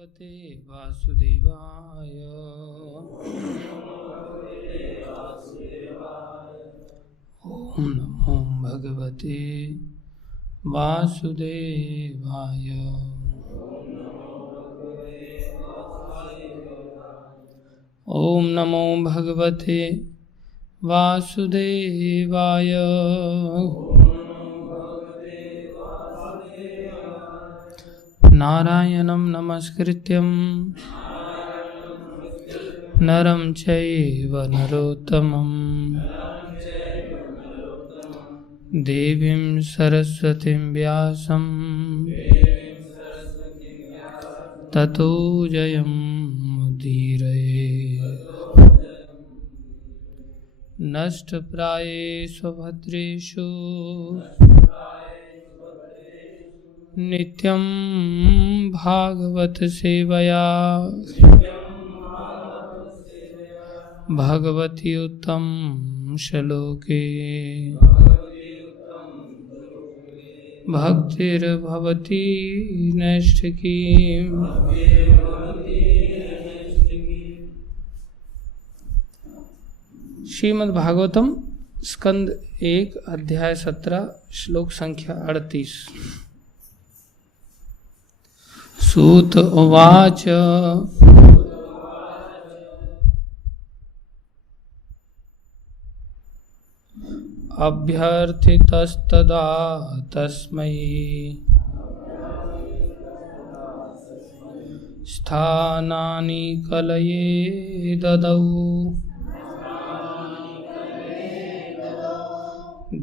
भगवते वासुदेवाय। ओम नमो भगवते वासुदेवाय। ओम नमो भगवते वासुदेवाय। नारायणं नमस्कृत्यं नरं चैव नरोत्तमं देवीं सरस्वतीं व्यासं ततो जयमुदीरये। नष्टप्रायेषु भद्रेषु नित्यं भागवत सेवया भगवती उत्तम श्लोके भक्तिर्भवती नैष्ठिकी। श्रीमद् भागवतम स्कंद 1 अध्याय 17 श्लोक संख्या 38। सूत उवाच अभ्यर्थितस्तदा तस्मै स्थानानि कलये ददौ।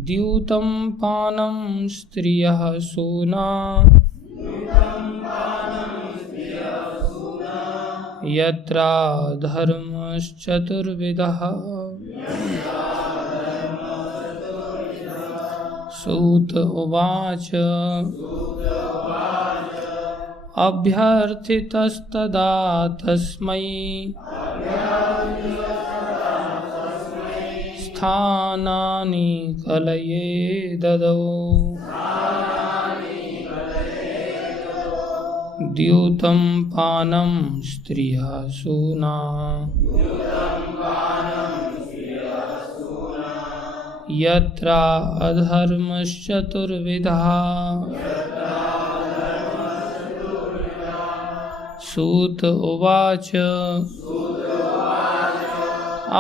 द्यूतं पानं स्त्रियः सूना यत्रा धर्मश्चतुर्विधः। सूत उवाच अभ्यर्थितस्तदा तस्मै स्थानानि कलये ददौ। द्यूतं पानं स्त्रियः सूना यत्रा अधर्मश्चतुर्विधः। सूत उवाच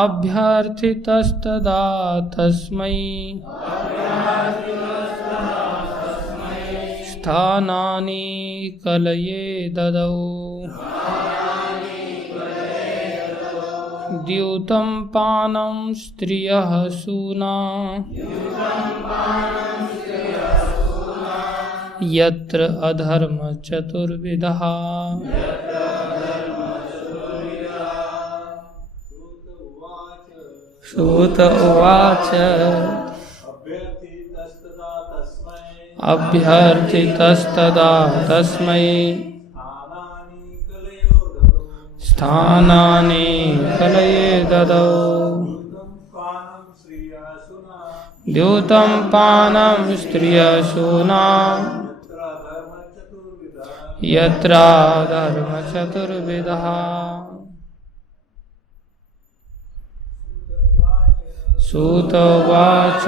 अभ्यर्थितस्तदा तस्मै स्थानानि कलये ददौ। द्यूतं पानं स्त्रियः सूना यत्र अधर्म चतुर्विधः। सूत उवाच अभ्यर्थितस्तदा तस्मै स्थानानि कलये ददौ। द्यूतं पानं स्त्रियः सूना यत्रा धर्मचतुर्विधः। सूत उवाच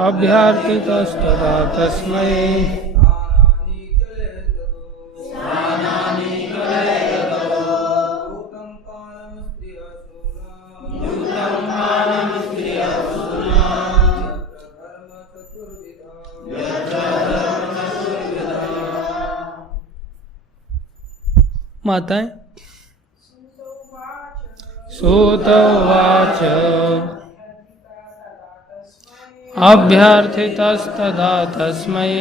अभ्यर्थितस्तदा तस्मै माताएं। सूत उवाच अभ्यर्थितस्तदा तस्मै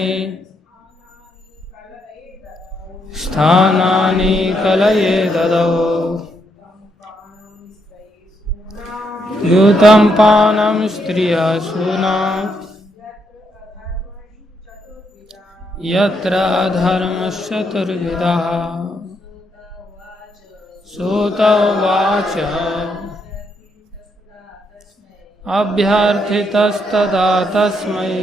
स्थानानि कलये ददौ। द्यूतं पानं स्त्रियसूना यत्र अधर्मश्चतुर्विधः सूत उवाच अभ्यर्थितस्तदा तस्मै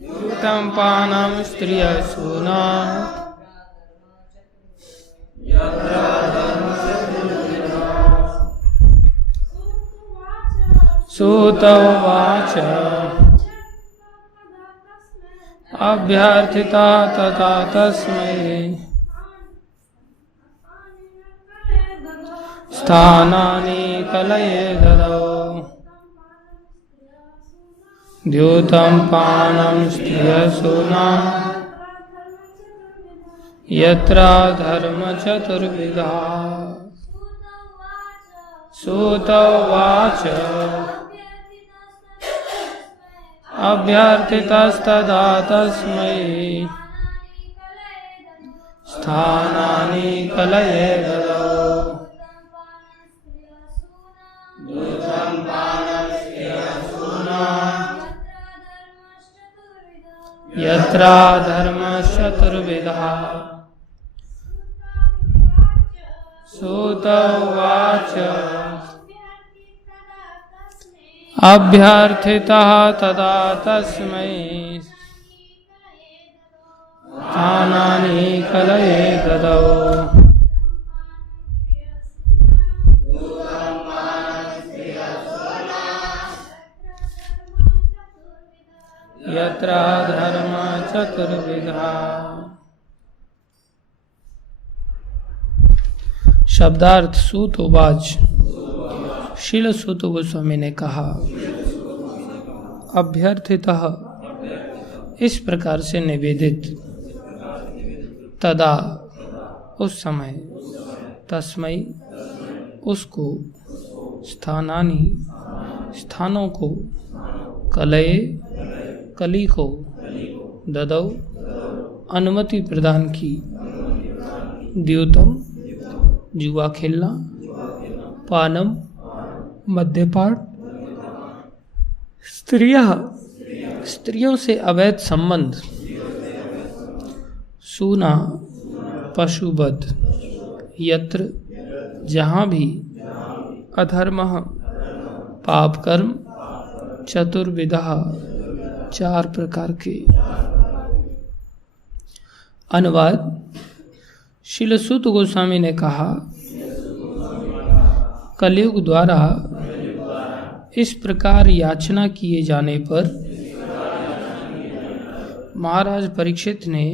द्यूतं पानं स्त्रियसूना सूत उवाच अभ्यर्थिता तथा तस्मै स्थानानि कलये ददौ द्यूतं पानं स्त्रियसूना यत्र धर्मचतुर्विधा सूत उवाच अभ्यर्थितस्तदा तस्मै स्थानानि कलये ददौ द्यूतं पानं स्त्रियसूना यत्र धर्मश्चतुर्विधः सूत उवाच अभ्यर्थितः तदा तस्मै स्थानानि कलये ददौ यत्र धर्म चतुर्विधा। शब्दार्थ सूत उवाच। शील सूत गोस्वामी ने कहा, अभ्यर्थितः इस प्रकार से निवेदित, तदा उस समय, तस्मै उसको, स्थानानि स्थानों को, कलये कली को, ददौ अनुमति प्रदान की, द्यूतम जुआ खेलना, पानम मद्यपान, स्त्रियों से अवैध संबंध, सूना पशुवध, यत्र जहाँ भी, अधर्मः पाप कर्म, चतुर्विधः चार प्रकार के। अनुवाद। शीलसूत गोस्वामी ने कहा, कलयुग द्वारा इस प्रकार याचना किए जाने पर महाराज परीक्षित ने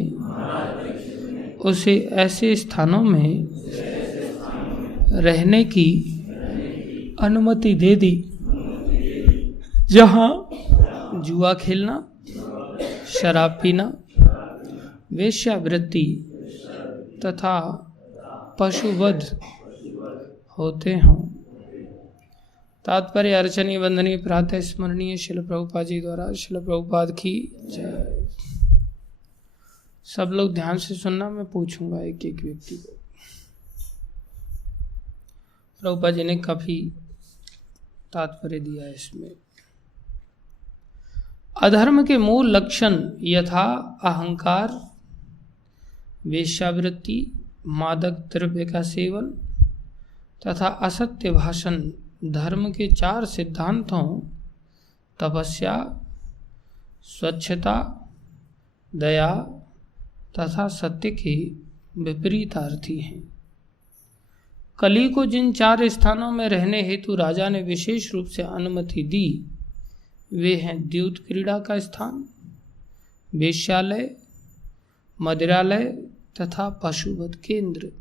उसे ऐसे स्थानों में रहने की अनुमति दे दी जहाँ जुआ खेलना, शराब पीना, वेश्यावृत्ति तथा पशुवध होते हों। तात्पर्य अर्चनीय वंदनीय प्रातः स्मरणीय शिल प्रभुपाद जी द्वारा। शिल प्रभुपाद की जय। सब लोग ध्यान से सुनना, मैं पूछूंगा एक एक व्यक्ति को। प्रभुपाद जी ने काफी तात्पर्य दिया है इसमें। अधर्म के मूल लक्षण यथा अहंकार, वेश्यावृत्ति, मादक द्रव्य का सेवन तथा असत्य भाषण धर्म के चार सिद्धांतों तपस्या, स्वच्छता, दया तथा सत्य के विपरीतार्थी हैं। कली को जिन चार स्थानों में रहने हेतु राजा ने विशेष रूप से अनुमति दी, वे हैं द्यूत क्रीड़ा का स्थान, वेश्यालय, मदिरालय तथा पशुवध केंद्र।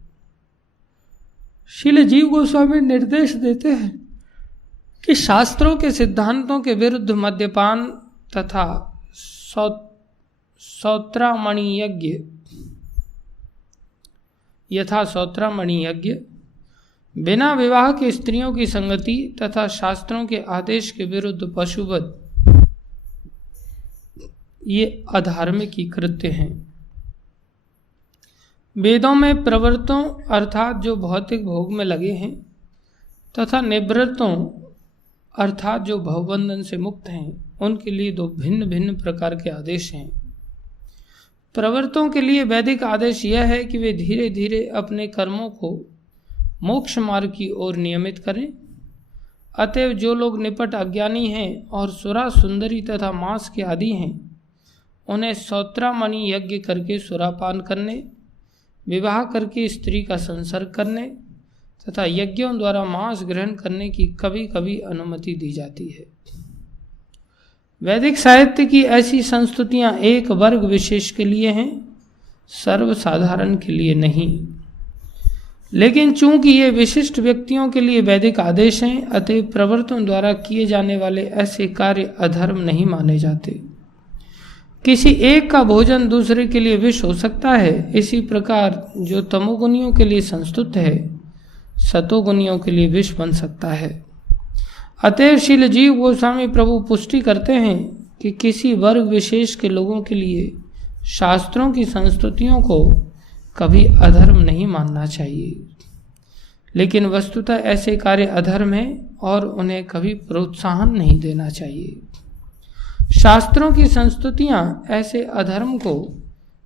शील जीव गोस्वामी निर्देश देते हैं कि शास्त्रों के सिद्धांतों के विरुद्ध मद्यपान तथा सौत्रामणि यज्ञ यथा सौत्रामणि यज्ञ, बिना विवाह के स्त्रियों की संगति तथा शास्त्रों के आदेश के विरुद्ध पशुवध, ये अधार्मिक कृत्य हैं। वेदों में प्रवृत्तों अर्थात जो भौतिक भोग में लगे हैं तथा निवृत्तों अर्थात जो भवबंधन से मुक्त हैं, उनके लिए दो भिन्न भिन्न प्रकार के आदेश हैं। प्रवृत्तोों के लिए वैदिक आदेश यह है कि वे धीरे धीरे अपने कर्मों को मोक्ष मार्ग की ओर नियमित करें। अतएव जो लोग निपट अज्ञानी हैं और सुरा सुंदरी तथा मांस के आदि हैं, उन्हें सौत्रामणि यज्ञ करके सुरापान करने, विवाह करके स्त्री का संसर्ग करने तथा यज्ञों द्वारा मांस ग्रहण करने की कभी कभी अनुमति दी जाती है। वैदिक साहित्य की ऐसी संस्तुतियां एक वर्ग विशेष के लिए हैं, सर्वसाधारण के लिए नहीं। लेकिन चूंकि ये विशिष्ट व्यक्तियों के लिए वैदिक आदेश हैं, अतः प्रवृत्तों द्वारा किए जाने वाले ऐसे कार्य अधर्म नहीं माने जाते। किसी एक का भोजन दूसरे के लिए विष हो सकता है। इसी प्रकार जो तमोगुणियों के लिए संस्तुत है, सतोगुणियों के लिए विष बन सकता है। अतएव श्रील जीव गोस्वामी प्रभु पुष्टि करते हैं कि किसी वर्ग विशेष के लोगों के लिए शास्त्रों की संस्तुतियों को कभी अधर्म नहीं मानना चाहिए। लेकिन वस्तुतः ऐसे कार्य अधर्म हैं और उन्हें कभी प्रोत्साहन नहीं देना चाहिए। शास्त्रों की संस्तुतियां ऐसे अधर्म को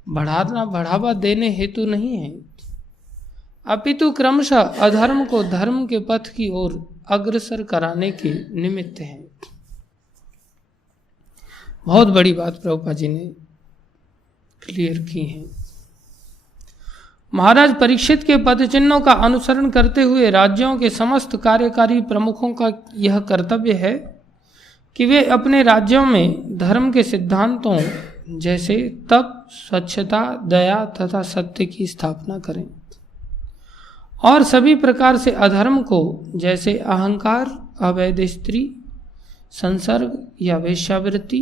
बढ़ावा देने हेतु नहीं है, अपितु क्रमशः अधर्म को धर्म के पथ की ओर अग्रसर कराने के निमित्त हैं। बहुत बड़ी बात प्रभुपाद जी ने क्लियर की है। महाराज परीक्षित के पद चिन्हों का अनुसरण करते हुए राज्यों के समस्त कार्यकारी प्रमुखों का यह कर्तव्य है कि वे अपने राज्यों में धर्म के सिद्धांतों जैसे तप, स्वच्छता, दया तथा सत्य की स्थापना करें और सभी प्रकार से अधर्म को जैसे अहंकार, अवैध स्त्री संसर्ग या वेश्यावृत्ति,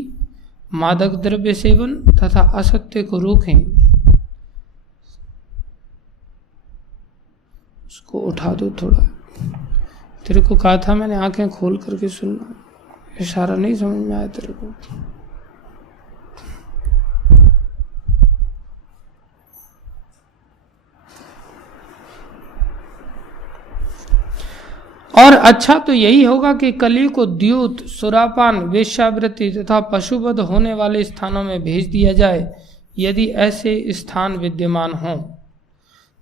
मादक द्रव्य सेवन तथा असत्य को रोकें। उसको उठा दो थोड़ा। तेरे को कहा था मैंने आंखें खोल करके सुनना, इशारा नहीं समझ में आया तेरे को? और अच्छा तो यही होगा कि कली को द्यूत, सुरापान, वेश्यावृत्ति तथा पशुवध होने वाले स्थानों में भेज दिया जाए, यदि ऐसे स्थान विद्यमान हों।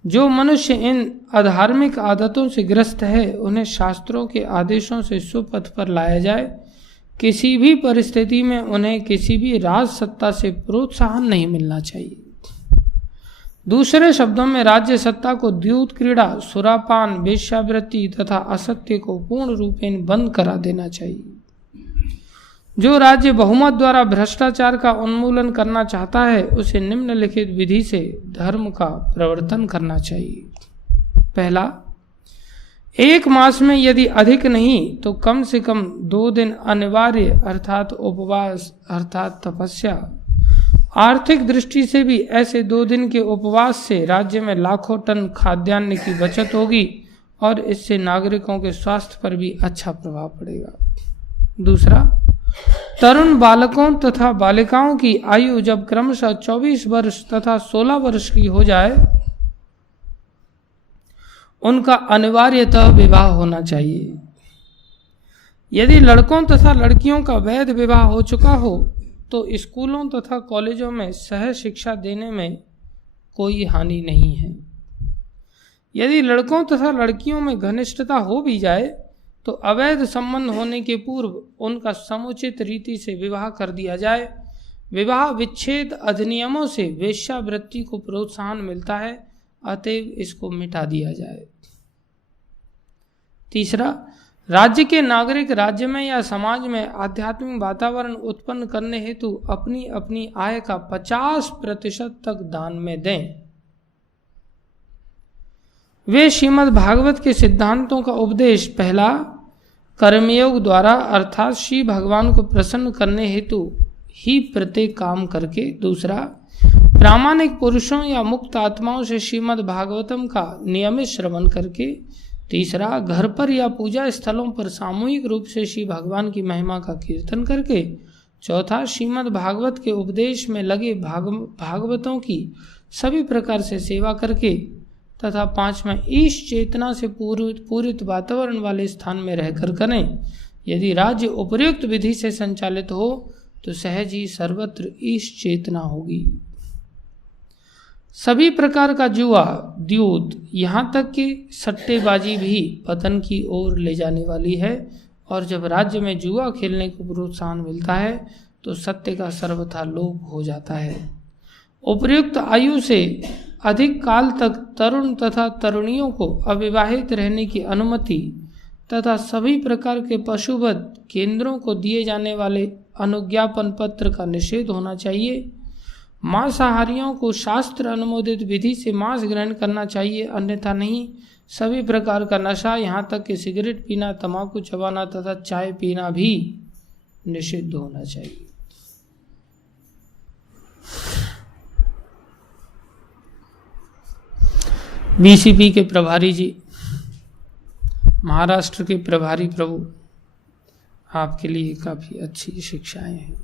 जो मनुष्य इन अधार्मिक आदतों से ग्रस्त है, उन्हें शास्त्रों के आदेशों से सुपथ पर लाया जाए। किसी भी परिस्थिति में उन्हें किसी भी राज सत्ता से प्रोत्साहन नहीं मिलना चाहिए। दूसरे शब्दों में राज्य सत्ता को द्यूत क्रीड़ा, सुरापान, वेश्यावृत्ति तथा असत्य को पूर्ण रूपेण बंद करा देना चाहिए। जो राज्य बहुमत द्वारा भ्रष्टाचार का उन्मूलन करना चाहता है, उसे निम्नलिखित विधि से धर्म का प्रवर्तन करना चाहिए। पहला, 1 मास में यदि अधिक नहीं तो कम से कम 2 दिन अनिवार्य अर्थात उपवास अर्थात तपस्या। आर्थिक दृष्टि से भी ऐसे 2 दिन के उपवास से राज्य में लाखों टन खाद्यान्न की बचत होगी और इससे नागरिकों के स्वास्थ्य पर भी अच्छा प्रभाव पड़ेगा। दूसरा, तरुण बालकों तथा बालिकाओं की आयु जब क्रमशः 24 वर्ष तथा 16 वर्ष की हो जाए, उनका अनिवार्यतः विवाह होना चाहिए। यदि लड़कों तथा लड़कियों का वैध विवाह हो चुका हो तो स्कूलों तथा कॉलेजों में सह शिक्षा देने में कोई हानि नहीं है। यदि लड़कों तथा लड़कियों में घनिष्ठता हो भी जाए तो अवैध संबंध होने के पूर्व उनका समुचित रीति से विवाह कर दिया जाए। विवाह विच्छेद अधिनियमों से वेश्यावृत्ति को प्रोत्साहन मिलता है, अतएव इसको मिटा दिया जाए। तीसरा, राज्य के नागरिक राज्य में या समाज में आध्यात्मिक वातावरण उत्पन्न करने हेतु अपनी अपनी आय का 50% तक दान में दें। वे श्रीमद् भागवत के सिद्धांतों का उपदेश पहला कर्मयोग द्वारा अर्थात श्री भगवान को प्रसन्न करने हेतु ही प्रत्येक काम करके, दूसरा प्रामाणिक पुरुषों या मुक्त आत्माओं से श्रीमद् भागवतम का नियमित श्रवण करके, तीसरा घर पर या पूजा स्थलों पर सामूहिक रूप से श्री भगवान की महिमा का कीर्तन करके, चौथा श्रीमद् भागवत के उपदेश में लगे भागवतों की सभी प्रकार से सेवा करके तथा 5वां ईश चेतना से पूरित वातावरण वाले स्थान में रहकर करें। यदि राज्य उपयुक्त विधि से संचालित हो तो सहज ही सर्वत्र ईश चेतना होगी। सभी प्रकार का जुआ, द्यूत, यहाँ तक कि सट्टेबाजी भी पतन की ओर ले जाने वाली है। और जब राज्य में जुआ खेलने को प्रोत्साहन मिलता है तो सत्य का सर्वथा लोप हो जाता है। उपयुक्त आयु से अधिक काल तक तरुण तथा तरुणियों को अविवाहित रहने की अनुमति तथा सभी प्रकार के पशुवध केंद्रों को दिए जाने वाले अनुज्ञापन पत्र का निषेध होना चाहिए। मांसाहारियों को शास्त्र अनुमोदित विधि से मांस ग्रहण करना चाहिए, अन्यथा नहीं। सभी प्रकार का नशा, यहाँ तक कि सिगरेट पीना, तंबाकू चबाना तथा चाय पीना भी निषिद्ध होना चाहिए। बीसीपी के प्रभारी जी, महाराष्ट्र के प्रभारी प्रभु, आपके लिए काफी अच्छी शिक्षाएं हैं।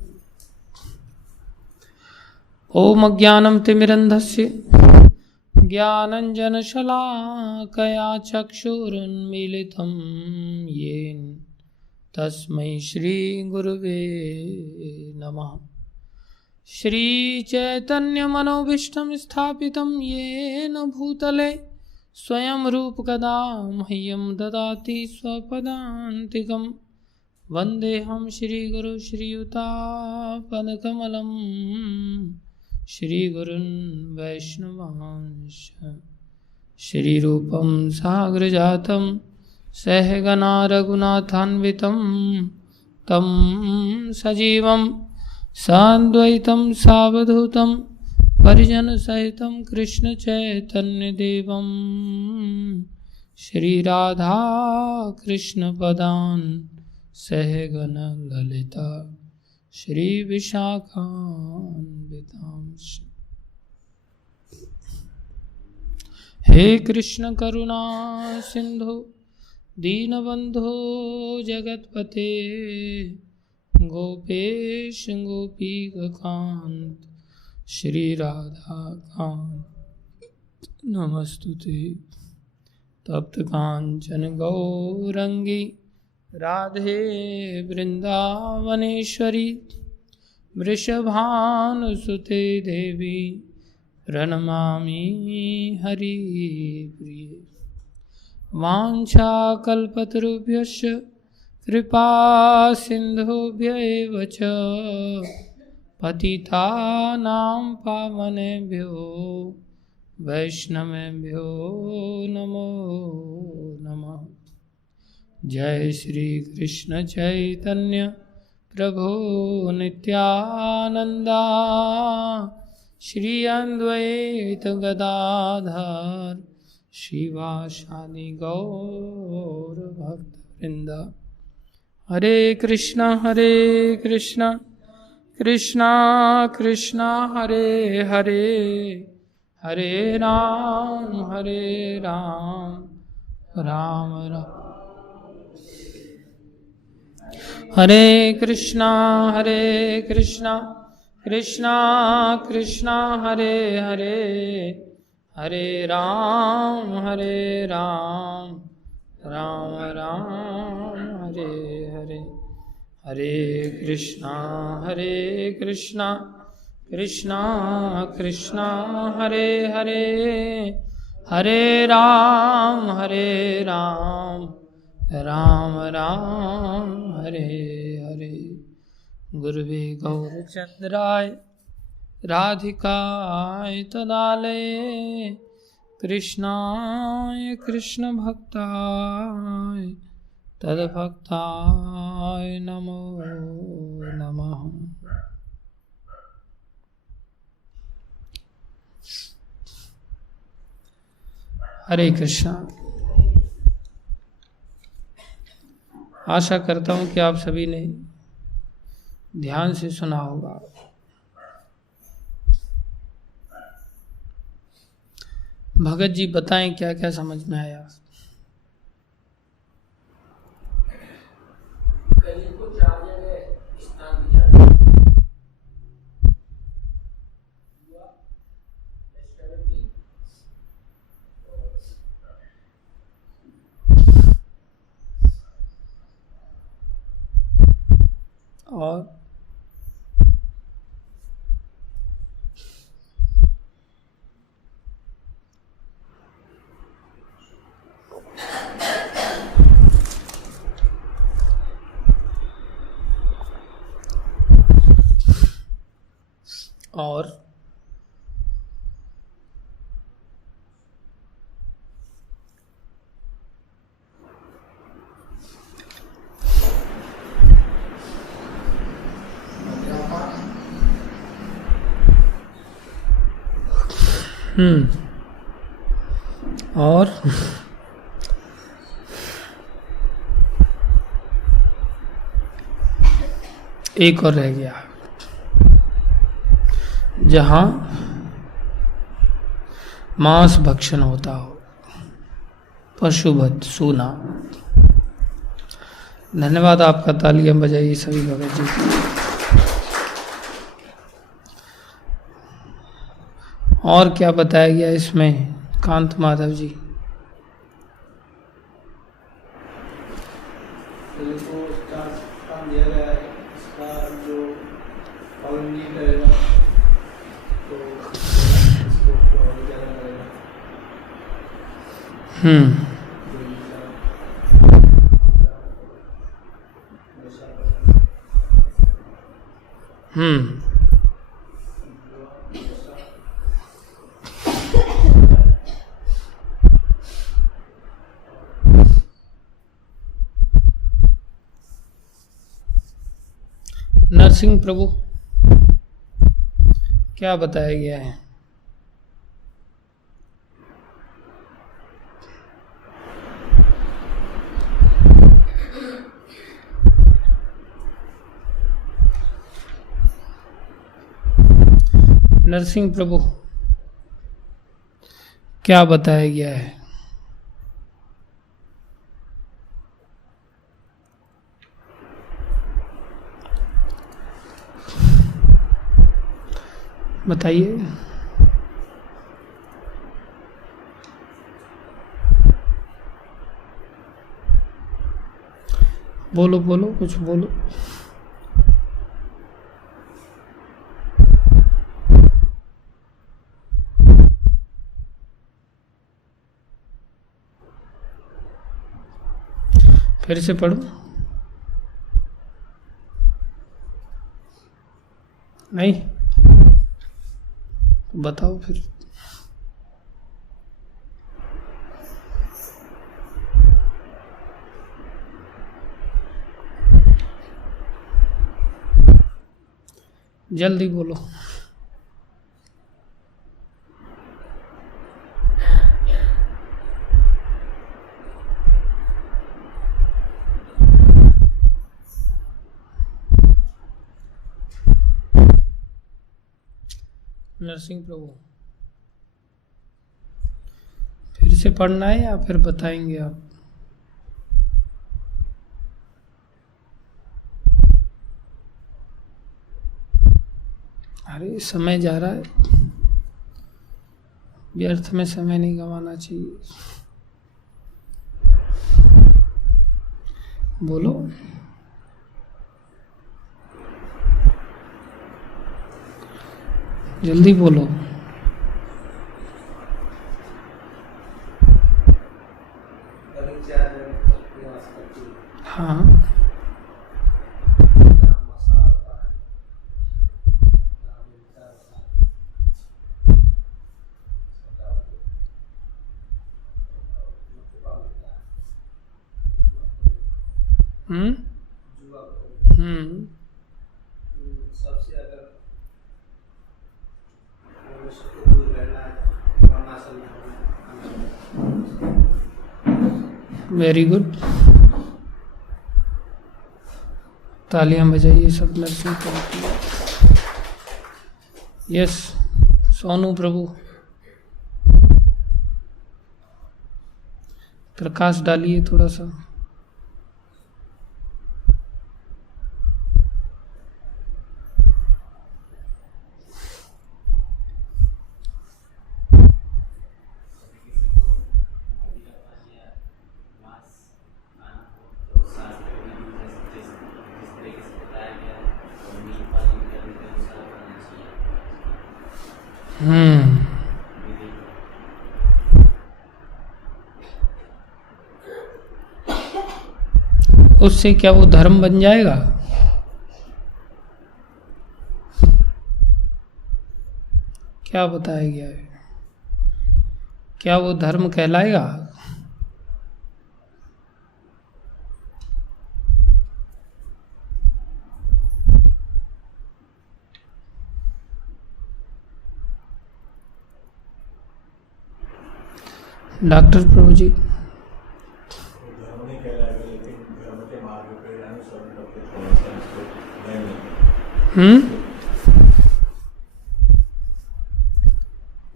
ओम अज्ञानं तिमिरन्धस्य ज्ञानञ्जनशलाकया चक्षुरुन्मीलितं येन तस्मै श्रीगुरुवे नमः। श्रीचैतन्यमनोभीष्टं स्थापितं येन भूतले स्वयं रूपकदा मह्यं ददाति स्वपदान्तिकं। वन्देऽहं श्रीगुरु श्रीयुतापदकमलं श्रीगुरुन् वैष्णवांश्च। श्रीरूपं साग्रजातं सहगना रघुनाथान्वितं तं सजीवं साद्वैतं सावधूतं परिजनसहितं कृष्णचैतन्यदेवं श्रीराधाकृष्णपदान् सहगण ललिता श्रीविशाखान्वितांश्च। हे कृष्ण करुणा सिंधु दीनबंधो जगतपते गोपेश गोपीकांत श्री राधा कांत नमस्तुते। तप्त कांचन गौरंगी राधे वृंदावनेश्वरी वृषभानुसुते देवी प्रणमामि हरिप्रिये। वाञ्छाकल्पतरुभ्यश्च कृपा सिन्धुभ्य एव च पतितानां पावनेभ्यो वैष्णवेभ्यो नमो नमः। जय श्री कृष्ण चैतन्य प्रभु नित्यानंदा श्री अद्वैत गदाधर शिवासादि गौर भक्त वृंदा। हरे कृष्णा कृष्णा कृष्णा हरे हरे, हरे राम राम राम। हरे कृष्णा कृष्णा कृष्णा हरे हरे, हरे राम राम राम हरे हरे। हरे कृष्णा कृष्णा कृष्णा हरे हरे, हरे राम राम राम हरे हरे। गुरुवे गौरचंद्राय राधिकाय तदालये कृष्णाय कृष्ण भक्ताय तद्भक्ताय नमो नमः। हरे कृष्णा। आशा करता हूँ कि आप सभी ने ध्यान से सुना होगा। भगत जी बताएं क्या क्या समझ में आया। और और एक और रह गया, जहां मांस भक्षण होता हो, पशुवध सूना। धन्यवाद आपका, तालियां बजाइए सभी भगत जी की। और क्या बताया गया इसमें कांत माधव जी? नरसिंह प्रभु, क्या बताया गया है? नरसिंह प्रभु, क्या बताया गया है? बताइए। बोलो बोलो, कुछ बोलो। फिर से पढ़ो। नहीं, बताओ फिर। जल्दी बोलो। नरसिंह प्रभु, फिर से पढ़ना है या फिर बताएंगे आप? अरे समय जा रहा है, व्यर्थ में समय नहीं गंवाना चाहिए। बोलो। जल्दी बोलो। हाँ, वेरी गुड, तालियां बजाइए सब नरसिंह प्रभु। यस, सोनू प्रभु, प्रकाश डालिए थोड़ा सा। उससे क्या वो धर्म बन जाएगा? क्या बताया गया है? क्या वो धर्म कहलाएगा? डॉक्टर प्रभु जी,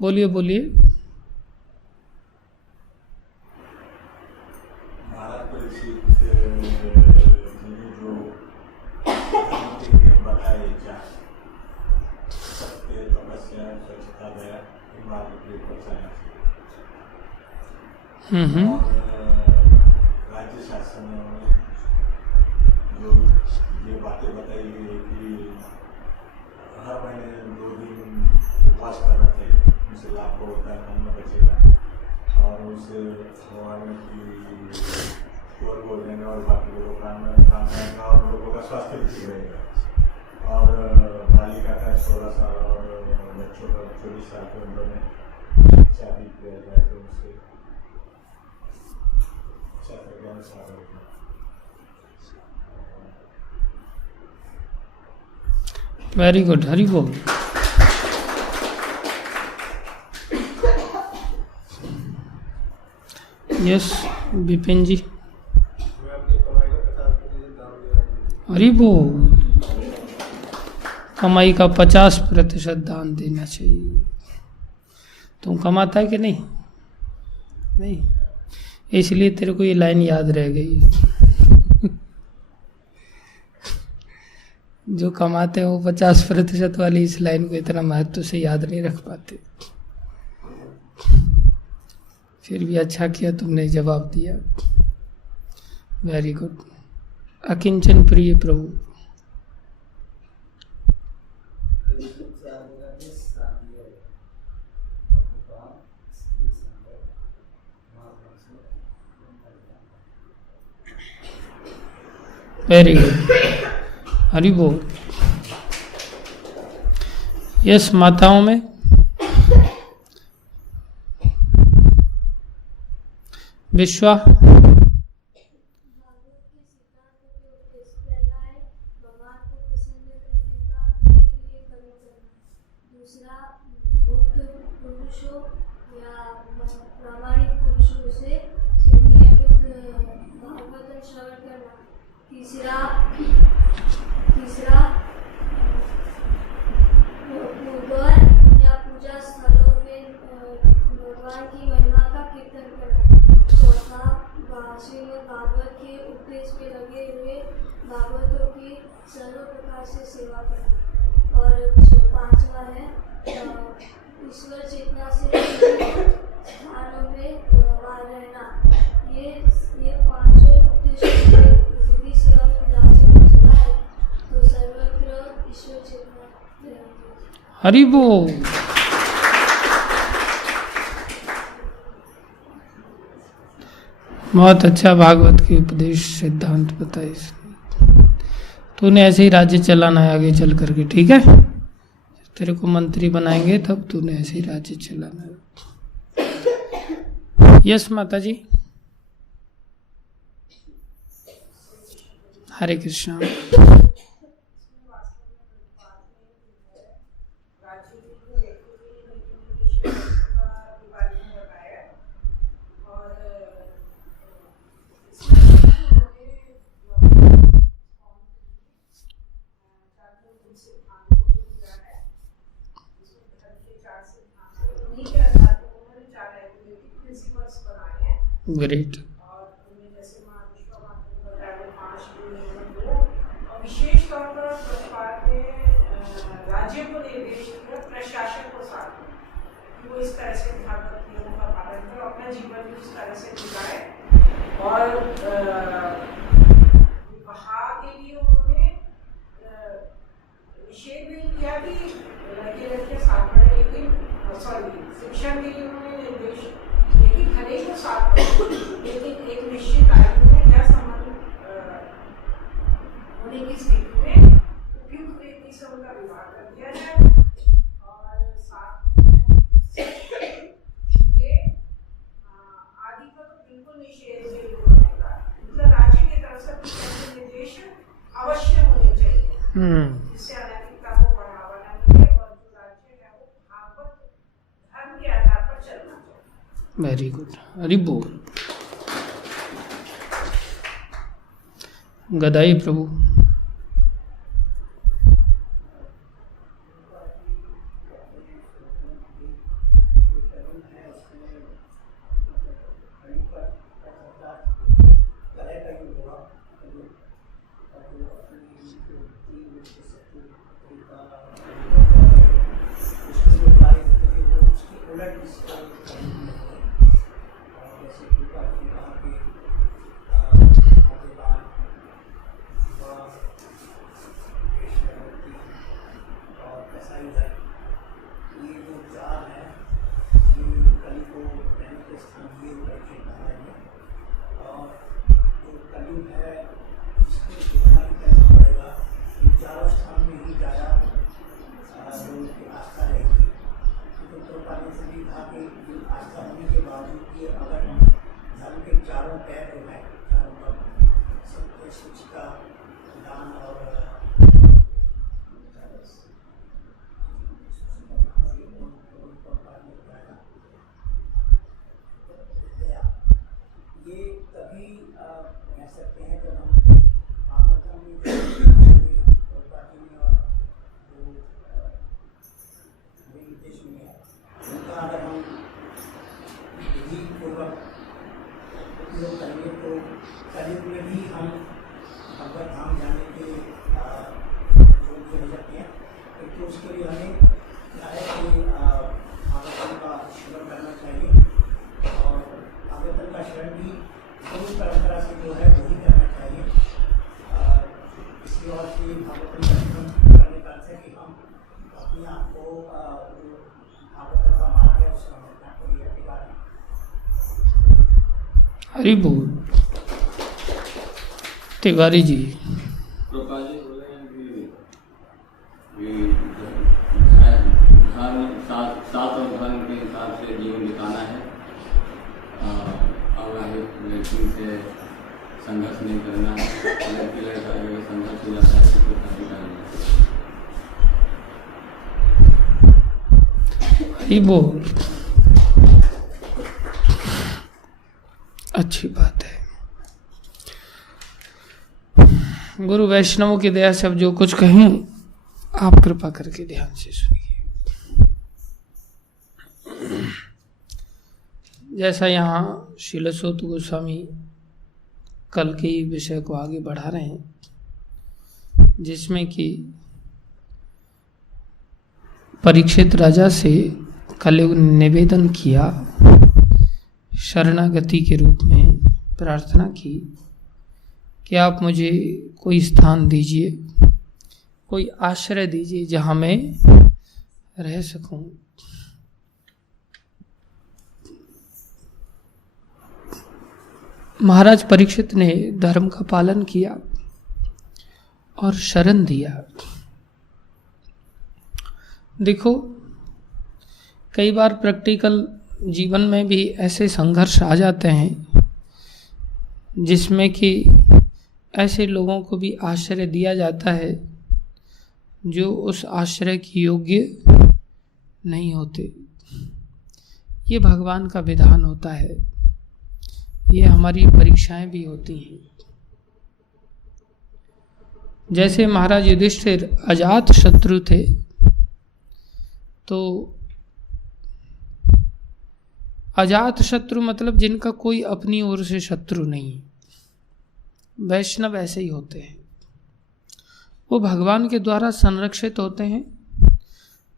बोलिए बोलिए। राज्य शासन ने जो ये बातें बताई गई है कि हर महीने 2 दिन उपवास करना चाहिए, उनसे लाभ होता है, अन्न बचेगा और उससे भगवान की बोलने और बाकी लोगों का आएगा और लोगों का स्वास्थ्य भी ठीक रहेगा। और बालिका का 16 साल और बच्चों का 24 साल के उम्र में शादी किया जाए तो उनसे वेरी गुड, हरि बोल। यस विपिन जी, हरि बोल। कमाई का 50% दान देना चाहिए। तुम कमाता है कि नहीं? नहीं, इसलिए तेरे को ये लाइन याद रह गई। जो कमाते हैं वो 50% वाली इस लाइन को इतना महत्व से याद नहीं रख पाते। फिर भी अच्छा किया तुमने जवाब दिया, वेरी गुड। अकिंचन प्रिय प्रभु, वेरी गुड, हरि बोल। यस माताओं में विश्वा, तीसरा पूजा स्थलों में भगवान की महिमा का कीर्तन करना। चौथा श्रीमद् भागवत के उपदेश में लगे हुए भागवतों की सर्व प्रकार से सेवा करना। और जो 5वां है ईश्वर चेतना से स्थानों में रहना। ये 5 उद्देश्य विधि से हम राज्य को चलाए तो सर्वत्र ईश्वर चेतना रहेगी। हरि बोल। बहुत अच्छा भागवत के उपदेश सिद्धांत बताए इसने। तूने ऐसे ही राज्य चलाना है आगे चल करके, ठीक है? तेरे को मंत्री बनाएंगे तब तूने ऐसे ही राज्य चलाना है। यस माता जी, हरे कृष्णा। ग्रेट। विशेष तौर पर राज्य को निर्देश दिया, प्रशासन को साथ कि वो इस तरह से भागवत नियमों का पालन करे, अपना जीवन भी उस तरह से गुजारे। और विवाह के लिए उन्होंने निषेध नहीं किया कि लड़के लड़के साथ पढ़े, लेकिन शिक्षण के लिए उन्होंने निर्देश, लेकिन भले ही वो साथ पढ़े, लेकिन एक निश्चित आयु में या संबंध होने की स्थिति में उपयुक्त व्यक्ति से उनका विवाह कर दिया जाए। और साथ जिससे अनैतिकता को बढ़ावा न मिले और जो राज्य है वो भागवत धर्म के आधार पर चलना चाहिए। वेरी गुड, हरि बोल। गदाई प्रभु। हरि बोल। तिवारी जी। प्रकाश जी बोल रहे हैं कि सात और धर्म के हिसाब से जीवन बिताना है, अवैध लड़की से संघर्ष नहीं करना है। लड़की लड़का अगर संघर्ष हो जाता है तो उसको शादी करना है। हरि बोल। अच्छी बात है। गुरु वैष्णवों की दया से अब जो कुछ कहूं आप कृपा करके ध्यान से सुनिए। जैसा यहाँ शीलसोत गोस्वामी कल के विषय को आगे बढ़ा रहे हैं, जिसमें कि परीक्षित राजा से कलयुग ने निवेदन किया, शरणागति के रूप में प्रार्थना की कि आप मुझे कोई स्थान दीजिए, कोई आश्रय दीजिए जहाँ मैं रह सकूं। महाराज परीक्षित ने धर्म का पालन किया और शरण दिया। देखो, कई बार प्रैक्टिकल जीवन में भी ऐसे संघर्ष आ जाते हैं जिसमें कि ऐसे लोगों को भी आश्रय दिया जाता है जो उस आश्रय के योग्य नहीं होते। ये भगवान का विधान होता है, ये हमारी परीक्षाएं भी होती हैं। जैसे महाराज युधिष्ठिर अजात शत्रु थे, तो अजात शत्रु मतलब जिनका कोई अपनी ओर से शत्रु नहीं। वैष्णव ऐसे ही होते हैं, वो भगवान के द्वारा संरक्षित होते हैं,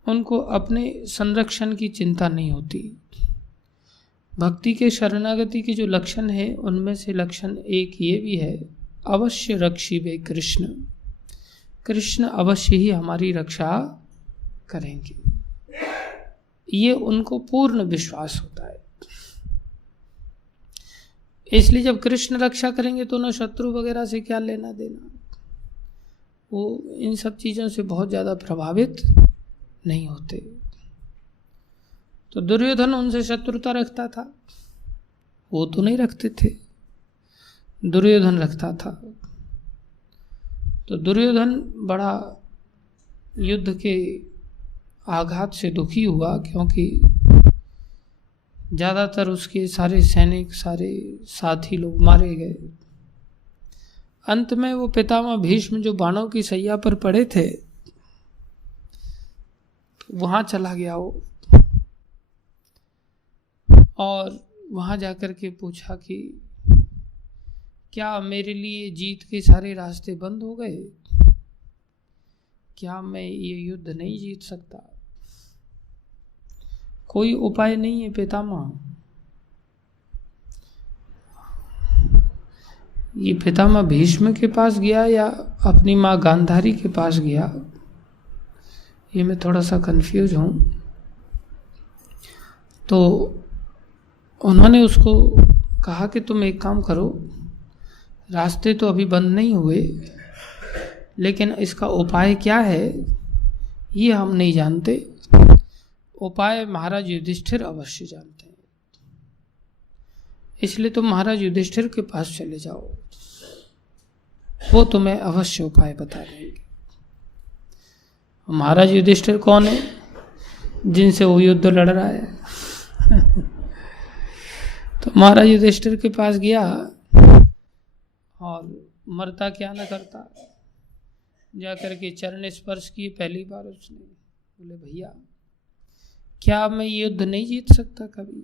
उनको अपने संरक्षण की चिंता नहीं होती। भक्ति के शरणागति के जो लक्षण है उनमें से लक्षण एक ये भी है, अवश्य रक्षिबे कृष्ण, कृष्ण अवश्य ही हमारी रक्षा करेंगे। ये उनको पूर्ण विश्वास होता है। इसलिए जब कृष्ण रक्षा करेंगे तो ना शत्रु वगैरह से क्या लेना देना, वो इन सब चीज़ों से बहुत ज़्यादा प्रभावित नहीं होते। तो दुर्योधन उनसे शत्रुता रखता था, वो तो नहीं रखते थे, दुर्योधन रखता था। तो दुर्योधन बड़ा युद्ध के आघात से दुखी हुआ, क्योंकि ज़्यादातर उसके सारे सैनिक, सारे साथी लोग मारे गए। अंत में वो पितामह भीष्म जो बाणों की सैया पर पड़े थे, वहाँ चला गया वो, और वहाँ जाकर के पूछा कि क्या मेरे लिए जीत के सारे रास्ते बंद हो गए? क्या मैं ये युद्ध नहीं जीत सकता? कोई उपाय नहीं है पितामह। ये पितामह भीष्म के पास गया या अपनी माँ गांधारी के पास गया, ये मैं थोड़ा सा कंफ्यूज हूँ। तो उन्होंने उसको कहा कि तुम एक काम करो, रास्ते तो अभी बंद नहीं हुए, लेकिन इसका उपाय क्या है ये हम नहीं जानते। उपाय महाराज युधिष्ठिर अवश्य जानते हैं, इसलिए तुम महाराज युधिष्ठिर के पास चले जाओ, वो तुम्हें अवश्य उपाय बता देंगे। महाराज युधिष्ठिर कौन है? जिनसे वो युद्ध लड़ रहा है। तो महाराज युधिष्ठिर के पास गया और मरता क्या न करता, जाकर के चरण स्पर्श किए पहली बार उसने। बोले भैया क्या मैं युद्ध नहीं जीत सकता कभी?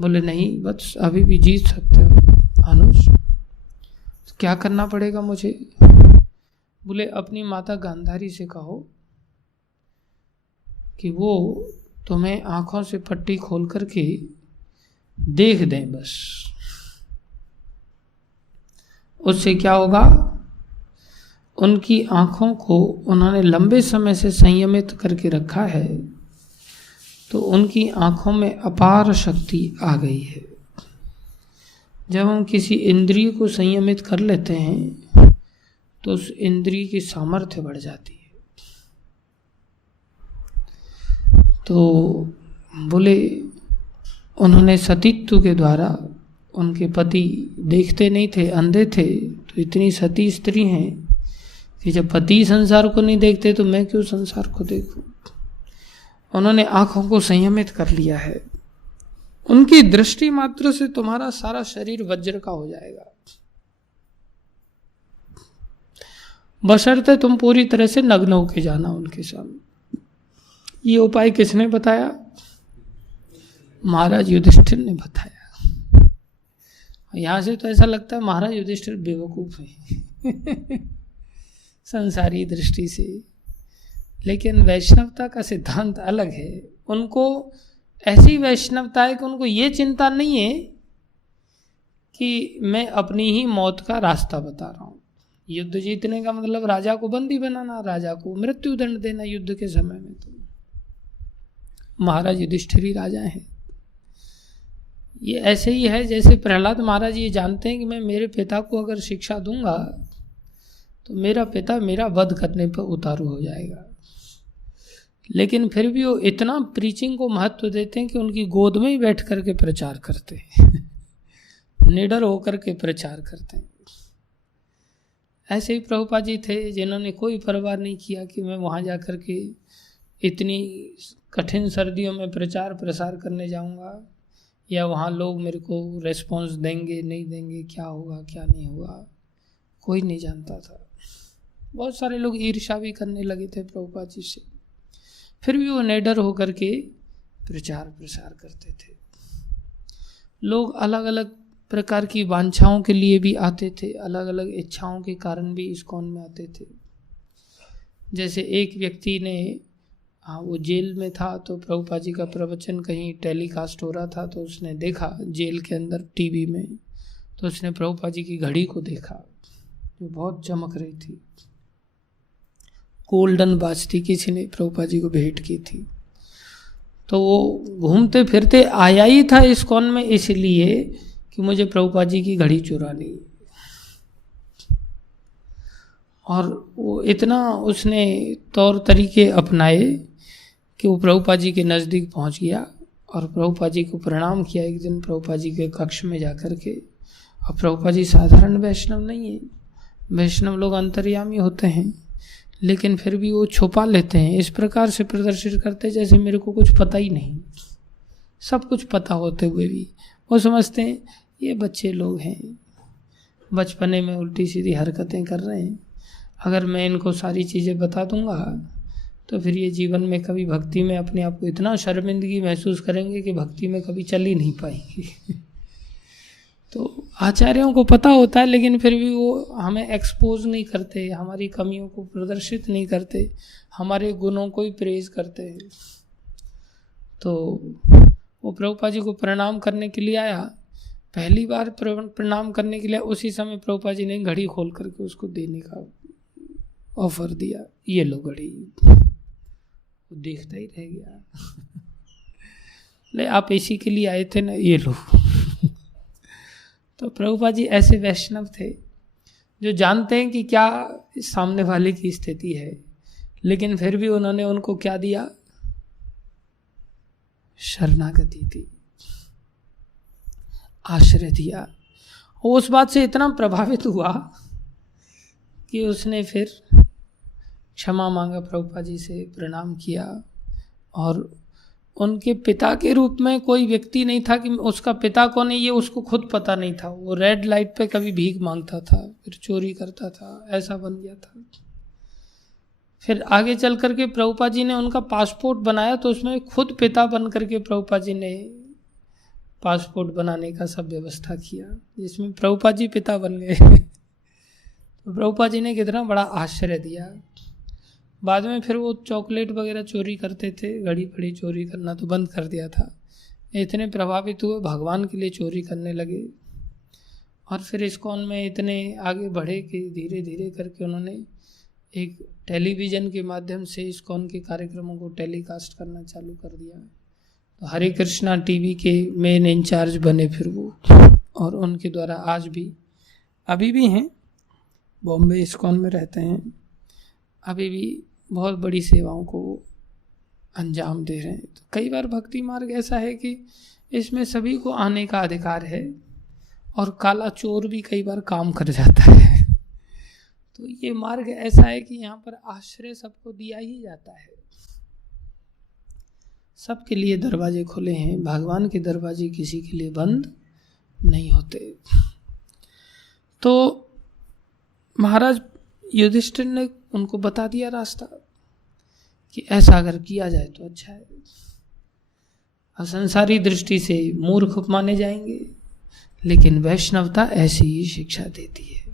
बोले नहीं, बस अभी भी जीत सकते हो अनुज। तो क्या करना पड़ेगा मुझे? बोले अपनी माता गांधारी से कहो कि वो तुम्हें आंखों से पट्टी खोल करके देख दें बस। उससे क्या होगा, उनकी आंखों को उन्होंने लंबे समय से संयमित करके रखा है, तो उनकी आंखों में अपार शक्ति आ गई है। जब हम किसी इंद्रिय को संयमित कर लेते हैं तो उस इंद्रिय की सामर्थ्य बढ़ जाती है। तो बोले उन्होंने सतीत्व के द्वारा, उनके पति देखते नहीं थे, अंधे थे, तो इतनी सती स्त्री हैं कि जब पति संसार को नहीं देखते तो मैं क्यों संसार को देखूं। उन्होंने आंखों को संयमित कर लिया है। उनकी दृष्टि मात्र से तुम्हारा सारा शरीर वज्र का हो जाएगा, बशर्ते तुम पूरी तरह से नग्न होके जाना उनके सामने। ये उपाय किसने बताया? महाराज युधिष्ठिर ने बताया। यहां से तो ऐसा लगता है महाराज युधिष्ठिर बेवकूफ है संसारी दृष्टि से, लेकिन वैष्णवता का सिद्धांत अलग है। उनको ऐसी वैष्णवता है कि उनको ये चिंता नहीं है कि मैं अपनी ही मौत का रास्ता बता रहा हूं। युद्ध जीतने का मतलब राजा को बंदी बनाना, राजा को मृत्यु दंड देना युद्ध के समय में। तो महाराज युधिष्ठिर ही राजा हैं। ये ऐसे ही है जैसे प्रहलाद महाराज ये जानते हैं कि मैं मेरे पिता को अगर शिक्षा दूंगा तो मेरा पिता मेरा वध करने पर उतारू हो जाएगा, लेकिन फिर भी वो इतना प्रीचिंग को महत्व देते हैं कि उनकी गोद में ही बैठ करके प्रचार करते हैं निडर होकर के प्रचार करते हैं। ऐसे ही प्रभुपाद जी थे जिन्होंने कोई परवाह नहीं किया कि मैं वहाँ जा कर के इतनी कठिन सर्दियों में प्रचार प्रसार करने जाऊँगा, या वहाँ लोग मेरे को रेस्पॉन्स देंगे नहीं देंगे, क्या होगा क्या नहीं होगा, कोई नहीं जानता था। बहुत सारे लोग ईर्ष्या भी करने लगे थे प्रभुपाद जी से, फिर भी वो निडर होकर के प्रचार प्रसार करते थे। लोग अलग अलग प्रकार की वांछाओं के लिए भी आते थे, अलग अलग इच्छाओं के कारण भी इस्कॉन में आते थे। जैसे एक व्यक्ति ने, वो जेल में था तो प्रभुपाद जी का प्रवचन कहीं टेलीकास्ट हो रहा था, तो उसने देखा जेल के अंदर टीवी में, तो उसने प्रभुपाद जी की घड़ी को देखा जो बहुत चमक रही थी, गोल्डन वॉच थी, किसी ने प्रभुपाद जी को भेंट की थी। तो वो घूमते फिरते आया ही था इस्कॉन में इसलिए कि मुझे प्रभुपाद जी की घड़ी चुरानी। और वो इतना उसने तौर तरीके अपनाए कि वो प्रभुपाद जी के नज़दीक पहुंच गया और प्रभुपाद जी को प्रणाम किया एक दिन प्रभुपाद जी के कक्ष में जाकर के। और प्रभुपाद जी साधारण वैष्णव नहीं है, वैष्णव लोग अंतर्यामी होते हैं, लेकिन फिर भी वो छुपा लेते हैं, इस प्रकार से प्रदर्शित करते जैसे मेरे को कुछ पता ही नहीं। सब कुछ पता होते हुए भी वो समझते हैं ये बच्चे लोग हैं, बचपने में उल्टी सीधी हरकतें कर रहे हैं, अगर मैं इनको सारी चीज़ें बता दूंगा तो फिर ये जीवन में कभी भक्ति में अपने आप को इतना शर्मिंदगी महसूस करेंगे कि भक्ति में कभी चल ही नहीं पाएंगे। तो आचार्यों को पता होता है, लेकिन फिर भी वो हमें एक्सपोज नहीं करते, हमारी कमियों को प्रदर्शित नहीं करते, हमारे गुणों को ही प्रेज करते हैं। तो वो प्रभुपाद जी को प्रणाम करने के लिए आया, पहली बार प्रणाम करने के लिए उसी समय प्रभुपाद जी ने घड़ी खोल करके उसको देने का ऑफर दिया, ये लो घड़ी। वो देखता ही रह गया, ले आप इसी के लिए आए थे ना, ये लो। तो प्रभुपाद जी ऐसे वैष्णव थे जो जानते हैं कि क्या सामने वाले की स्थिति है, लेकिन फिर भी उन्होंने उनको क्या दिया, शरणागति दी, आश्रय दिया। वो उस बात से इतना प्रभावित हुआ कि उसने फिर क्षमा मांगा प्रभुपाद जी से, प्रणाम किया। और उनके पिता के रूप में कोई व्यक्ति नहीं था कि उसका पिता कौन है ये उसको खुद पता नहीं था। वो रेड लाइट पे कभी भीख मांगता था, फिर चोरी करता था, ऐसा बन गया था। फिर आगे चल करके प्रभुपाद जी ने उनका पासपोर्ट बनाया, तो उसमें खुद पिता बन करके प्रभुपाद जी ने पासपोर्ट बनाने का सब व्यवस्था किया, जिसमें प्रभुपाद जी पिता बन गए। तो प्रभुपाद जी ने कितना बड़ा आश्रय दिया। बाद में फिर वो चॉकलेट वगैरह चोरी करते थे, घड़ी फड़ी चोरी करना तो बंद कर दिया था। इतने प्रभावित हुए, भगवान के लिए चोरी करने लगे। और फिर इस्कॉन में इतने आगे बढ़े कि धीरे धीरे करके उन्होंने एक टेलीविज़न के माध्यम से इस्कॉन के कार्यक्रमों को टेलीकास्ट करना चालू कर दिया। तो हरे कृष्णा टीवी के मेन इंचार्ज बने फिर वो, और उनके द्वारा आज भी, अभी भी हैं, बॉम्बे इस्कॉन में रहते हैं, अभी भी बहुत बड़ी सेवाओं को अंजाम दे रहे हैं। तो कई बार भक्ति मार्ग ऐसा है कि इसमें सभी को आने का अधिकार है, और काला चोर भी कई बार काम कर जाता है। तो ये मार्ग ऐसा है कि यहाँ पर आश्रय सबको दिया ही जाता है, सबके लिए दरवाजे खुले हैं, भगवान के दरवाजे किसी के लिए बंद नहीं होते। तो महाराज युधिष्ठिर ने उनको बता दिया रास्ता कि ऐसा अगर किया जाए तो अच्छा है। असंसारी दृष्टि से मूर्ख माने जाएंगे, लेकिन वैष्णवता ऐसी ही शिक्षा देती है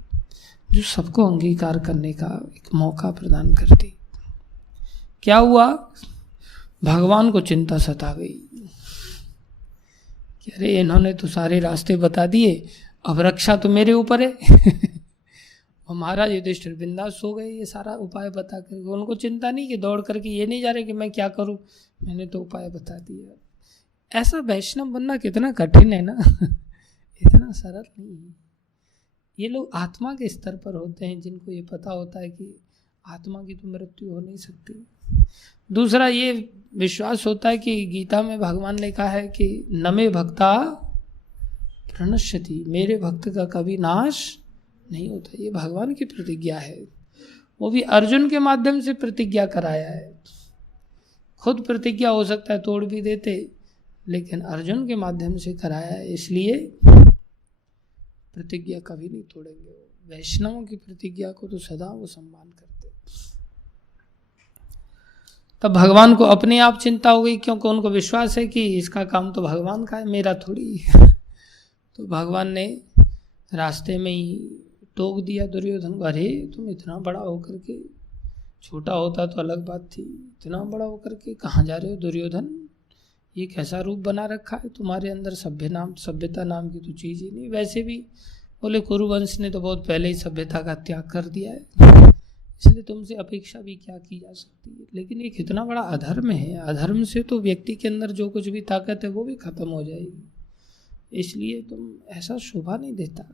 जो सबको अंगीकार करने का एक मौका प्रदान करती। क्या हुआ, भगवान को चिंता सता गई कि अरे इन्होंने तो सारे रास्ते बता दिए, अब रक्षा तो मेरे ऊपर है। और महाराज युधिष्ठिर बिंदास सो गए ये सारा उपाय बता करके। उनको चिंता नहीं कि दौड़ करके ये नहीं जा रहे कि मैं क्या करूं, मैंने तो उपाय बता दिया। ऐसा वैष्णव बनना कितना कठिन है ना, इतना सरल नहीं है। ये लोग आत्मा के स्तर पर होते हैं जिनको ये पता होता है कि आत्मा की तो मृत्यु हो नहीं सकती। दूसरा ये विश्वास होता है कि गीता में भगवान ने कहा है कि न मे भक्ता प्रणश्यति, मेरे भक्त का कभी नाश नहीं होता। ये भगवान की प्रतिज्ञा है, वो भी अर्जुन के माध्यम से प्रतिज्ञा कराया है। खुद प्रतिज्ञा हो सकता है तोड़ भी देते, लेकिन अर्जुन के माध्यम से कराया है, इसलिए प्रतिज्ञा कभी नहीं तोड़ेंगे। वैष्णवों की प्रतिज्ञा को तो सदा वो सम्मान करते। तब भगवान को अपने आप चिंता हो गई, क्योंकि उनको विश्वास है कि इसका काम तो भगवान का है, मेरा थोड़ी। तो भगवान ने रास्ते में ही टोक दिया दुर्योधन को, अरे तुम इतना बड़ा होकर के, छोटा होता तो अलग बात थी, इतना बड़ा होकर के कहाँ जा रहे हो दुर्योधन, ये कैसा रूप बना रखा है तुम्हारे अंदर, सभ्यता नाम की तो चीज़ ही नहीं। वैसे भी बोले कुरुवंश ने तो बहुत पहले ही सभ्यता का त्याग कर दिया है, इसलिए तुमसे अपेक्षा भी क्या की जा सकती है। लेकिन ये कितना बड़ा अधर्म है, अधर्म से तो व्यक्ति के अंदर जो कुछ भी ताकत है वो भी खत्म हो जाएगी, इसलिए तुम ऐसा शोभा नहीं देता।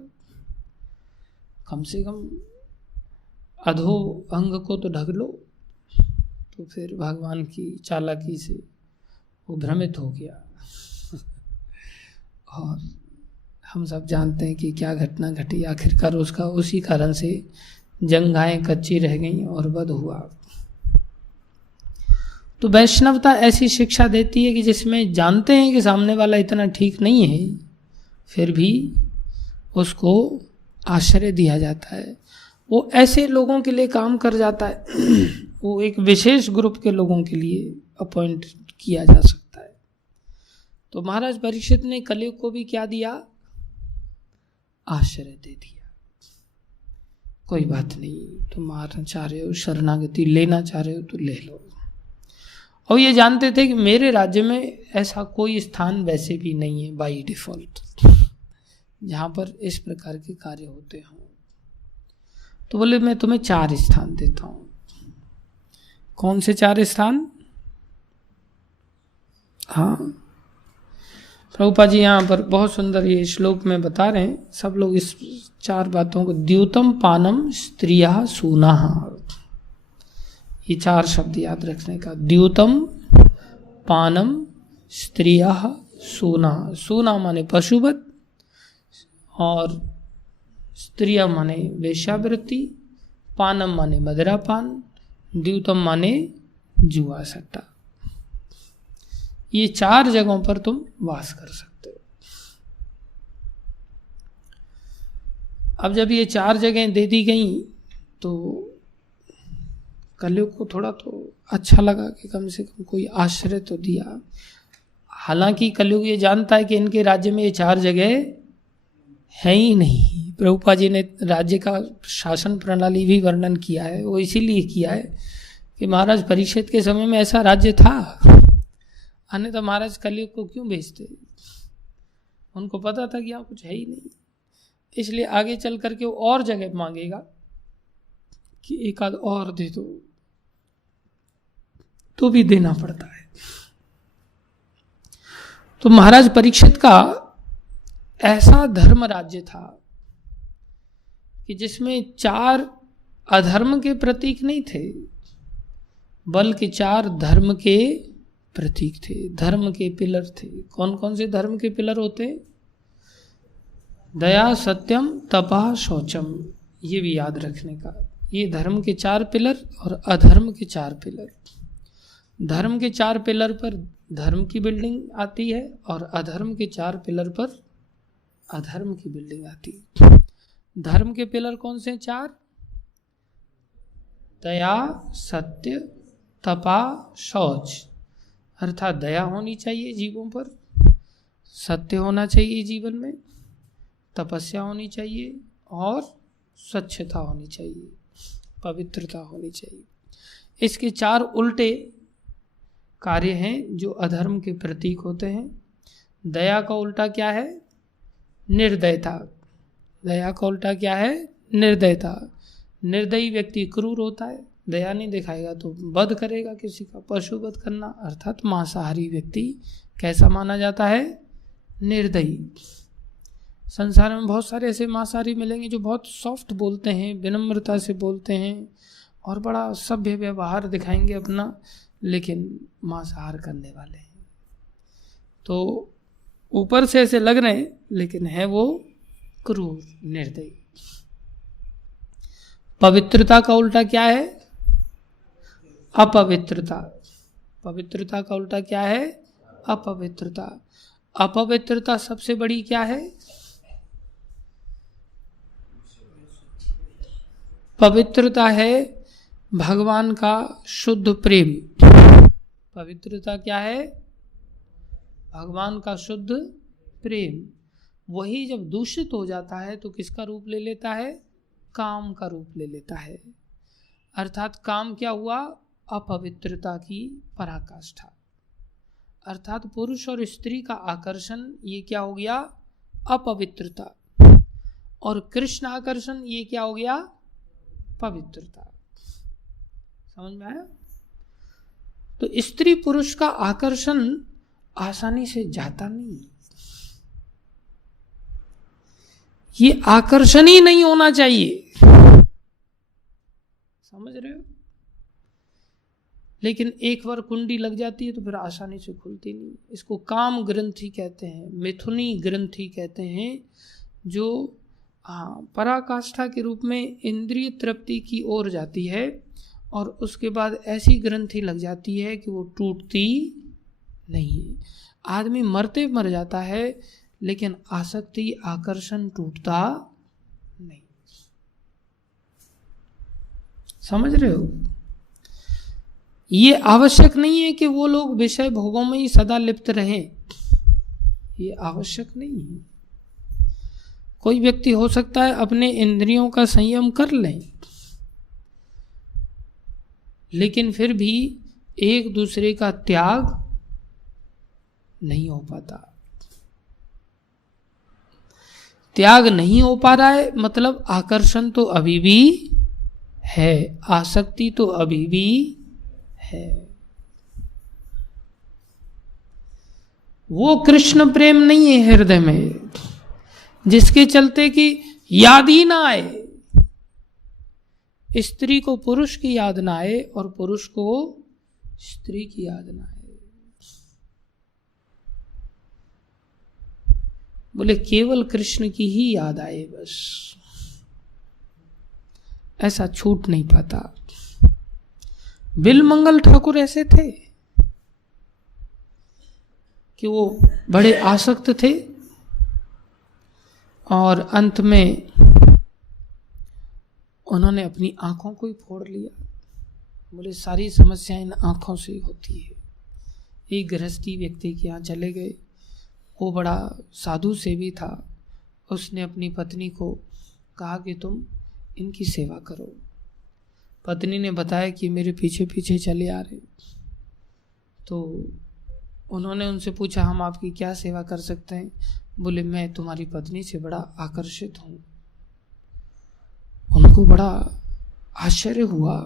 कम से कम अधो अंग को तो ढक लो। तो फिर भगवान की चालाकी से वो भ्रमित हो गया और हम सब जानते हैं कि क्या घटना घटी, आखिरकार उसका उसी कारण से जंघाएं कच्ची रह गईं और वध हुआ। तो वैष्णवता ऐसी शिक्षा देती है कि जिसमें जानते हैं कि सामने वाला इतना ठीक नहीं है, फिर भी उसको आश्रय दिया जाता है। वो ऐसे लोगों के लिए काम कर जाता है, वो एक विशेष ग्रुप के लोगों के लिए अपॉइंट किया जा सकता है। तो महाराज परीक्षित ने कलयुग को भी क्या दिया? आश्रय दे दिया। कोई बात नहीं, तुम आना चाह रहे हो, शरणागति लेना चाह रहे हो तो ले लो। और ये जानते थे कि मेरे राज्य में ऐसा कोई स्थान वैसे भी नहीं है बाई डिफॉल्ट जहाँ पर इस प्रकार के कार्य होते हों। तो बोले मैं तुम्हें 4 स्थान देता हूँ। कौन से 4 स्थान? हाँ, प्रभुपाद जी यहाँ पर बहुत सुंदर ये श्लोक में बता रहे हैं। सब लोग इस 4 बातों को, द्यूतम पानम स्त्रिया सूनाः, ये 4 शब्द याद रखने का। द्यूतम पानम स्त्रिया सूनाः। सूना माने पशुवत और स्त्रिया माने वेश्यावृत्ति, पानम माने मदिरापान, द्यूतम माने जुआ सट्टा। ये 4 जगहों पर तुम वास कर सकते हो। अब जब ये 4 जगहें दे दी गई तो कलयुग को थोड़ा तो अच्छा लगा कि कम से कम कोई आश्रय तो दिया। हालांकि कलयुग ये जानता है कि इनके राज्य में ये 4 जगह है ही नहीं। प्रभुपाद जी ने राज्य का शासन प्रणाली भी वर्णन किया है। वो इसीलिए किया है कि महाराज परीक्षित के समय में ऐसा राज्य था, अन्यथा महाराज कलयुग को क्यों भेजते? उनको पता था कि यहाँ कुछ है ही नहीं, इसलिए आगे चल करके वो और जगह मांगेगा कि एक आध और दे दो, तो भी देना पड़ता है। तो महाराज परीक्षित का ऐसा धर्म राज्य था कि जिसमें 4 अधर्म के प्रतीक नहीं थे, बल्कि 4 धर्म के प्रतीक थे, धर्म के पिलर थे। कौन कौन से धर्म के पिलर होते? दया, सत्यम, तपा, शौचम। ये भी याद रखने का। ये धर्म के 4 पिलर और अधर्म के 4 पिलर। धर्म के 4 पिलर पर धर्म की बिल्डिंग आती है और अधर्म के 4 पिलर पर अधर्म की बिल्डिंग आती है। धर्म के पिलर कौन से 4? दया, सत्य, तपा, शौच। अर्थात दया होनी चाहिए जीवों पर, सत्य होना चाहिए जीवन में, तपस्या होनी चाहिए और स्वच्छता होनी चाहिए, पवित्रता होनी चाहिए। इसके 4 उल्टे कार्य हैं जो अधर्म के प्रतीक होते हैं। दया का उल्टा क्या है? निर्दयता। दया का उल्टा क्या है? निर्दयता। निर्दयी व्यक्ति क्रूर होता है, दया नहीं दिखाएगा तो वध करेगा किसी का। पशु वध करना अर्थात मांसाहारी व्यक्ति कैसा माना जाता है? निर्दयी। संसार में बहुत सारे ऐसे मांसाहारी मिलेंगे जो बहुत सॉफ्ट बोलते हैं, विनम्रता से बोलते हैं और बड़ा सभ्य व्यवहार दिखाएंगे अपना, लेकिन मांसाहार करने वाले हैं। तो ऊपर से ऐसे लग रहे हैं लेकिन है वो क्रूर, निर्दयी। पवित्रता का उल्टा क्या है? अपवित्रता। पवित्रता का उल्टा क्या है? अपवित्रता। अपवित्रता सबसे बड़ी क्या है? पवित्रता है भगवान का शुद्ध प्रेम। पवित्रता क्या है? भगवान का शुद्ध प्रेम। वही जब दूषित हो जाता है तो किसका रूप ले लेता है? काम का रूप ले लेता है। अर्थात काम क्या हुआ? अपवित्रता की पराकाष्ठा। अर्थात पुरुष और स्त्री का आकर्षण ये क्या हो गया? अपवित्रता। और कृष्ण आकर्षण ये क्या हो गया? पवित्रता। समझ में आया? तो स्त्री पुरुष का आकर्षण आसानी से जाता नहीं। ये आकर्षण ही नहीं होना चाहिए। समझ रहे हो? लेकिन एक बार कुंडी लग जाती है तो फिर आसानी से खुलती नहीं। इसको काम ग्रंथि कहते हैं, मिथुनी ग्रंथि कहते हैं, जो पराकाष्ठा के रूप में इंद्रिय तृप्ति की ओर जाती है और उसके बाद ऐसी ग्रंथि लग जाती है कि वो टूटती नहीं। आदमी मरते मर जाता है लेकिन आसक्ति आकर्षण टूटता नहीं। समझ रहे हो? ये आवश्यक नहीं है कि वो लोग विषय भोगों में ही सदा लिप्त रहें, ये आवश्यक नहीं है। कोई व्यक्ति हो सकता है अपने इंद्रियों का संयम कर लें, लेकिन फिर भी एक दूसरे का त्याग नहीं हो पाता। त्याग नहीं हो पा रहा है मतलब आकर्षण तो अभी भी है, आसक्ति तो अभी भी है। वो कृष्ण प्रेम नहीं है हृदय में, जिसके चलते कि याद ही ना आए, स्त्री को पुरुष की याद ना आए और पुरुष को स्त्री की याद ना आए। बोले केवल कृष्ण की ही याद आए बस, ऐसा छूट नहीं पाता। बिलमंगल ठाकुर ऐसे थे कि वो बड़े आसक्त थे और अंत में उन्होंने अपनी आंखों को ही फोड़ लिया। बोले सारी समस्याएं इन आंखों से ही होती है। एक गृहस्थी व्यक्ति के यहाँ चले गए, वो बड़ा साधु सेवी था। उसने अपनी पत्नी को कहा कि तुम इनकी सेवा करो। पत्नी ने बताया कि मेरे पीछे पीछे चले आ रहे। तो उन्होंने उनसे पूछा हम आपकी क्या सेवा कर सकते हैं? बोले मैं तुम्हारी पत्नी से बड़ा आकर्षित हूँ। उनको बड़ा आश्चर्य हुआ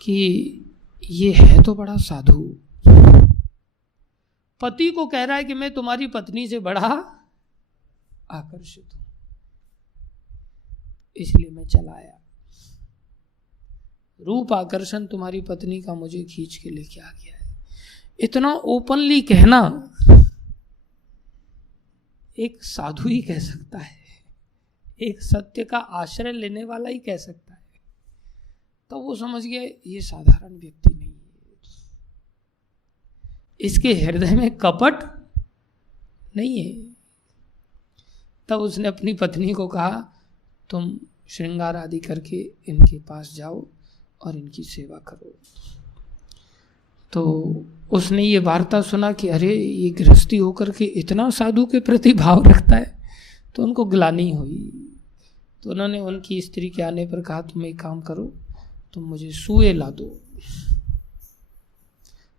कि ये है तो बड़ा साधु, पति को कह रहा है कि मैं तुम्हारी पत्नी से बड़ा आकर्षित हूं, इसलिए मैं चला आया। रूप आकर्षण तुम्हारी पत्नी का मुझे खींच के लेके आ गया है। इतना ओपनली कहना एक साधु ही कह सकता है, एक सत्य का आश्रय लेने वाला ही कह सकता है। तो वो समझ गया ये साधारण व्यक्ति नहीं है, इसके हृदय में कपट नहीं है। तब उसने अपनी पत्नी को कहा तुम श्रृंगार आदि करके इनके पास जाओ और इनकी सेवा करो। तो उसने ये वार्ता सुना कि अरे ये गृहस्थी होकर के इतना साधु के प्रति भाव रखता है, तो उनको ग्लानि हुई। तो उन्होंने उनकी स्त्री के आने पर कहा तुम एक काम करो, तुम मुझे सुए ला दो।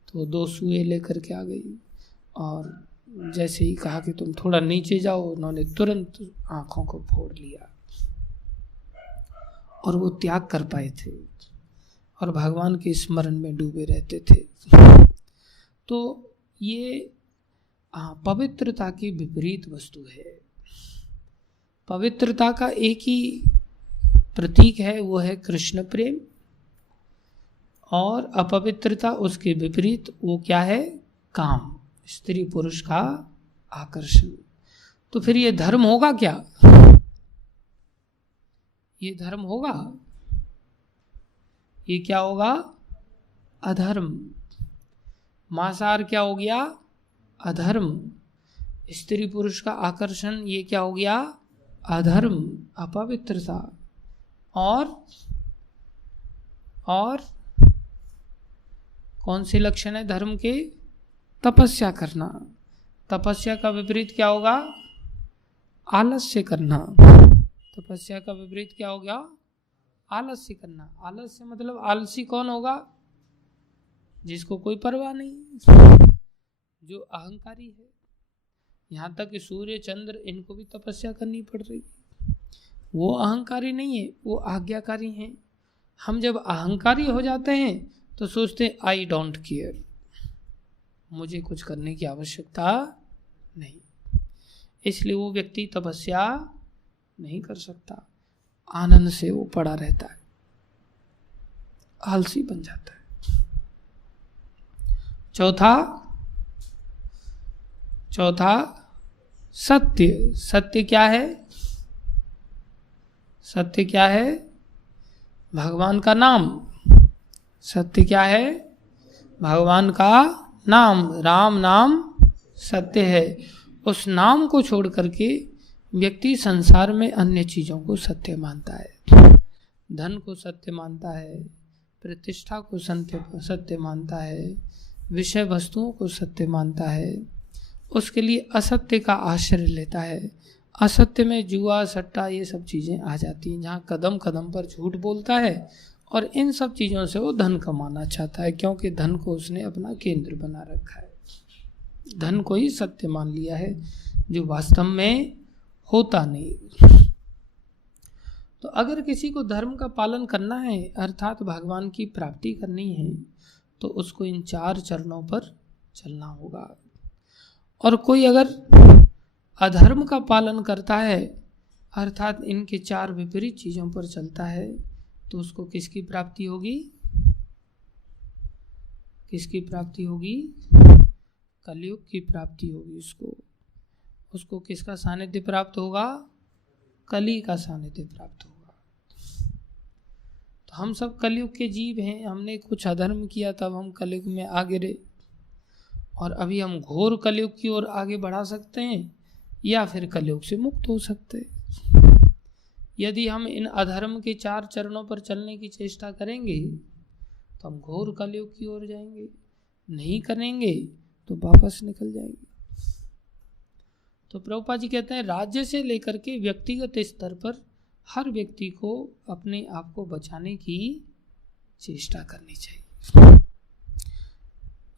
तो 2 सुए लेकर के आ गई और जैसे ही कहा कि तुम थोड़ा नीचे जाओ, उन्होंने तुरंत आंखों को फोड़ लिया और वो त्याग कर पाए थे और भगवान के स्मरण में डूबे रहते थे। तो ये पवित्रता की विपरीत वस्तु है। पवित्रता का एक ही प्रतीक है, वो है कृष्ण प्रेम, और अपवित्रता उसके विपरीत वो क्या है? काम, स्त्री पुरुष का आकर्षण। तो फिर ये धर्म होगा क्या? ये धर्म होगा? ये क्या होगा? अधर्म। मांसाहार क्या हो गया? अधर्म। स्त्री पुरुष का आकर्षण ये क्या हो गया? अधर्म, अपवित्रता। और कौन से लक्षण है धर्म के? तपस्या करना। तपस्या का विपरीत क्या होगा? आलस्य करना। तपस्या का विपरीत क्या हो गया? आलस्य करना। आलस्य मतलब आलसी कौन होगा? जिसको कोई परवाह नहीं, जो अहंकारी है। यहाँ तक कि सूर्य चंद्र इनको भी तपस्या करनी पड़ रही है। वो अहंकारी नहीं है, वो आज्ञाकारी हैं। हम जब अहंकारी हो जाते हैं तो सोचते हैं आई डोंट केयर, मुझे कुछ करने की आवश्यकता नहीं। इसलिए वो व्यक्ति तपस्या नहीं कर सकता, आनंद से वो पड़ा रहता है, आलसी बन जाता है। चौथा सत्य। सत्य क्या है? सत्य क्या है? भगवान का नाम। सत्य क्या है? भगवान का नाम। राम नाम सत्य है। उस नाम को छोड़ करके व्यक्ति संसार में अन्य चीजों को सत्य मानता है। धन को सत्य मानता है, प्रतिष्ठा को सत्य मानता है, विषय वस्तुओं को सत्य मानता है। उसके लिए असत्य का आश्रय लेता है। असत्य में जुआ, सट्टा, ये सब चीजें आ जाती हैं, जहाँ कदम कदम पर झूठ बोलता है और इन सब चीजों से वो धन कमाना चाहता है, क्योंकि धन को उसने अपना केंद्र बना रखा है। धन को ही सत्य मान लिया है, जो वास्तव में होता नहीं। तो अगर किसी को धर्म का पालन करना है, अर्थात भगवान की प्राप्ति करनी है, तो उसको इन 4 चरणों पर चलना होगा। और कोई अगर अधर्म का पालन करता है, अर्थात इनके 4 विपरीत चीजों पर चलता है, तो उसको किसकी प्राप्ति होगी? किसकी प्राप्ति होगी? कलयुग की प्राप्ति होगी। उसको किसका सानिध्य प्राप्त होगा? कली का सानिध्य प्राप्त होगा। तो हम सब कलयुग के जीव हैं। हमने कुछ अधर्म किया, तब हम कलयुग में आ गिरे, और अभी हम घोर कलयुग की ओर आगे बढ़ा सकते हैं, या फिर कलयुग से मुक्त हो सकते हैं। यदि हम इन अधर्म के 4 चरणों पर चलने की चेष्टा करेंगे तो हम घोर कलयुग की ओर जाएंगे, नहीं करेंगे तो वापस निकल जाएंगे। तो प्रभुपाद जी कहते हैं, राज्य से लेकर के व्यक्तिगत स्तर पर हर व्यक्ति को अपने आप को बचाने की चेष्टा करनी चाहिए।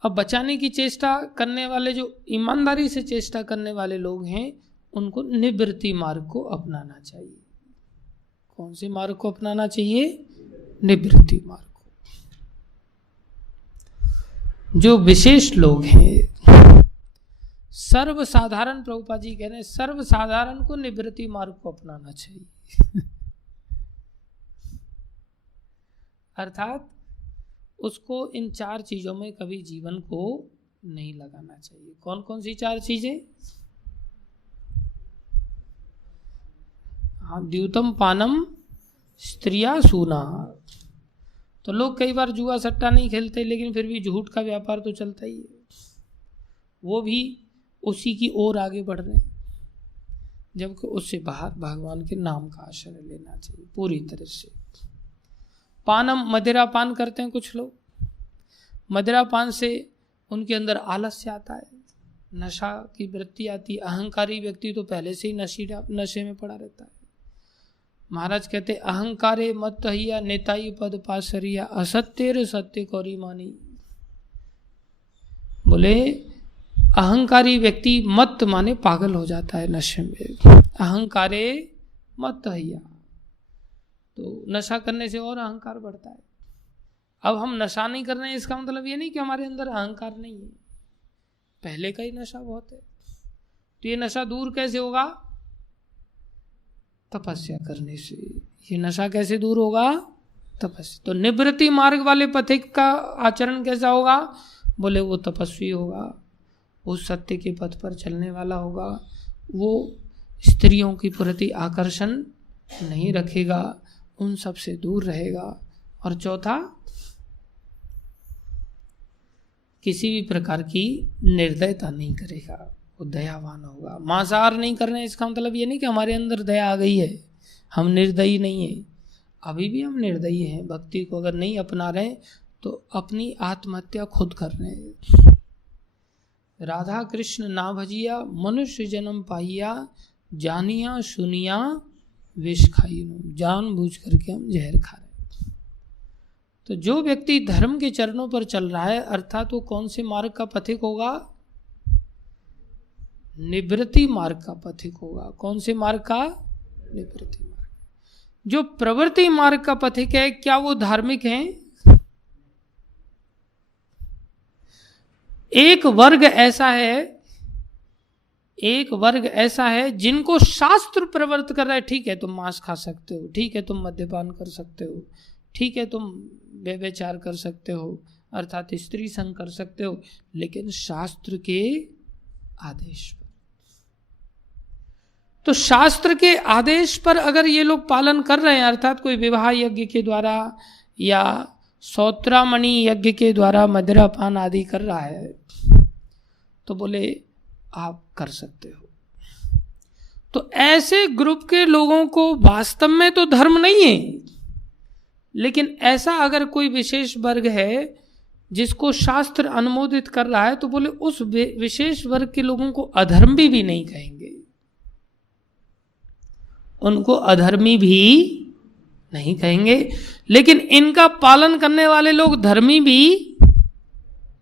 अब बचाने की चेष्टा करने वाले, जो ईमानदारी से चेष्टा करने वाले लोग हैं, उनको निवृत्ति मार्ग को अपनाना चाहिए। कौन से मार्ग को अपनाना चाहिए? निवृत्ति मार्ग को। जो विशेष लोग हैं, सर्वसाधारण, प्रभुपाद जी कह रहे हैं, सर्वसाधारण को निवृत्ति मार्ग को अपनाना चाहिए। अर्थात उसको इन 4 चीजों में कभी जीवन को नहीं लगाना चाहिए। कौन कौन सी 4 चीजें? हाँ, द्यूतम पानम स्त्रिया सूना। तो लोग कई बार जुआ सट्टा नहीं खेलते, लेकिन फिर भी झूठ का व्यापार तो चलता ही है। वो भी उसी की ओर आगे बढ़ रहे हैं, जबकि उससे बाहर भगवान के नाम का आश्रय लेना चाहिए पूरी तरह से। पानम, मदिरा पान करते हैं कुछ लोग। मदिरा पान से उनके अंदर आलस्य आता है, नशा की वृत्ति आती है। अहंकारी व्यक्ति तो पहले से ही नशे में पड़ा रहता है। महाराज कहते, अहंकारे मत हिया नेताई पद पासरिया, असत्येर सत्य कौरी मानी। बोले अहंकारी व्यक्ति मत माने पागल हो जाता है नशे में। अहंकारे मत हिया, तो नशा करने से और अहंकार बढ़ता है। अब हम नशा नहीं कर रहे हैं, इसका मतलब ये नहीं कि हमारे अंदर अहंकार नहीं है, पहले का ही नशा बहुत है। तो ये नशा दूर कैसे होगा? तपस्या करने से। ये नशा कैसे दूर होगा? तपस्या। तो निवृत्ति मार्ग वाले पथिक का आचरण कैसा होगा? बोले वो तपस्वी होगा, वो सत्य के पथ पर चलने वाला होगा, वो स्त्रियों की प्रति आकर्षण नहीं रखेगा, उन सब से दूर रहेगा। और चौथा, किसी भी प्रकार की निर्दयता नहीं करेगा, वो दयावान होगा। मांसाहार नहीं कर रहे हैं, इसका मतलब ये नहीं कि हमारे अंदर दया आ गई है, हम निर्दयी नहीं है। अभी भी हम निर्दयी हैं। भक्ति को अगर नहीं अपना रहे तो अपनी आत्महत्या खुद कर रहे हैं। राधा कृष्ण ना भजिया मनुष्य जन्म पाइया, जानिया सुनिया विष खाई। जान बूझ करके हम जहर खा रहे हैं। तो जो व्यक्ति धर्म के चरणों पर चल रहा है, अर्थात वो कौन से मार्ग का पथिक होगा? निवृत्ति मार्ग का पथिक होगा। कौन से मार्ग का? निवृत्ति मार्ग। जो प्रवृत्ति मार्ग का पथिक है, क्या वो धार्मिक हैं? एक वर्ग ऐसा है जिनको शास्त्र प्रवृत्त कर रहा है। ठीक है, तुम मांस खा सकते हो, ठीक है तुम मद्यपान कर सकते हो, ठीक है तुम व्यभिचार कर सकते हो, अर्थात स्त्री संग कर सकते हो, लेकिन शास्त्र के आदेश पर। तो शास्त्र के आदेश पर अगर ये लोग पालन कर रहे हैं, अर्थात कोई विवाह यज्ञ के द्वारा या सौत्रामणि यज्ञ के द्वारा मदिरापान आदि कर रहा है, तो बोले आप कर सकते हो। तो ऐसे ग्रुप के लोगों को वास्तव में तो धर्म नहीं है, लेकिन ऐसा अगर कोई विशेष वर्ग है जिसको शास्त्र अनुमोदित कर रहा है, तो बोले उस विशेष वर्ग के लोगों को अधर्मी भी नहीं कहेंगे, उनको अधर्मी भी नहीं कहेंगे, लेकिन इनका पालन करने वाले लोग धर्मी भी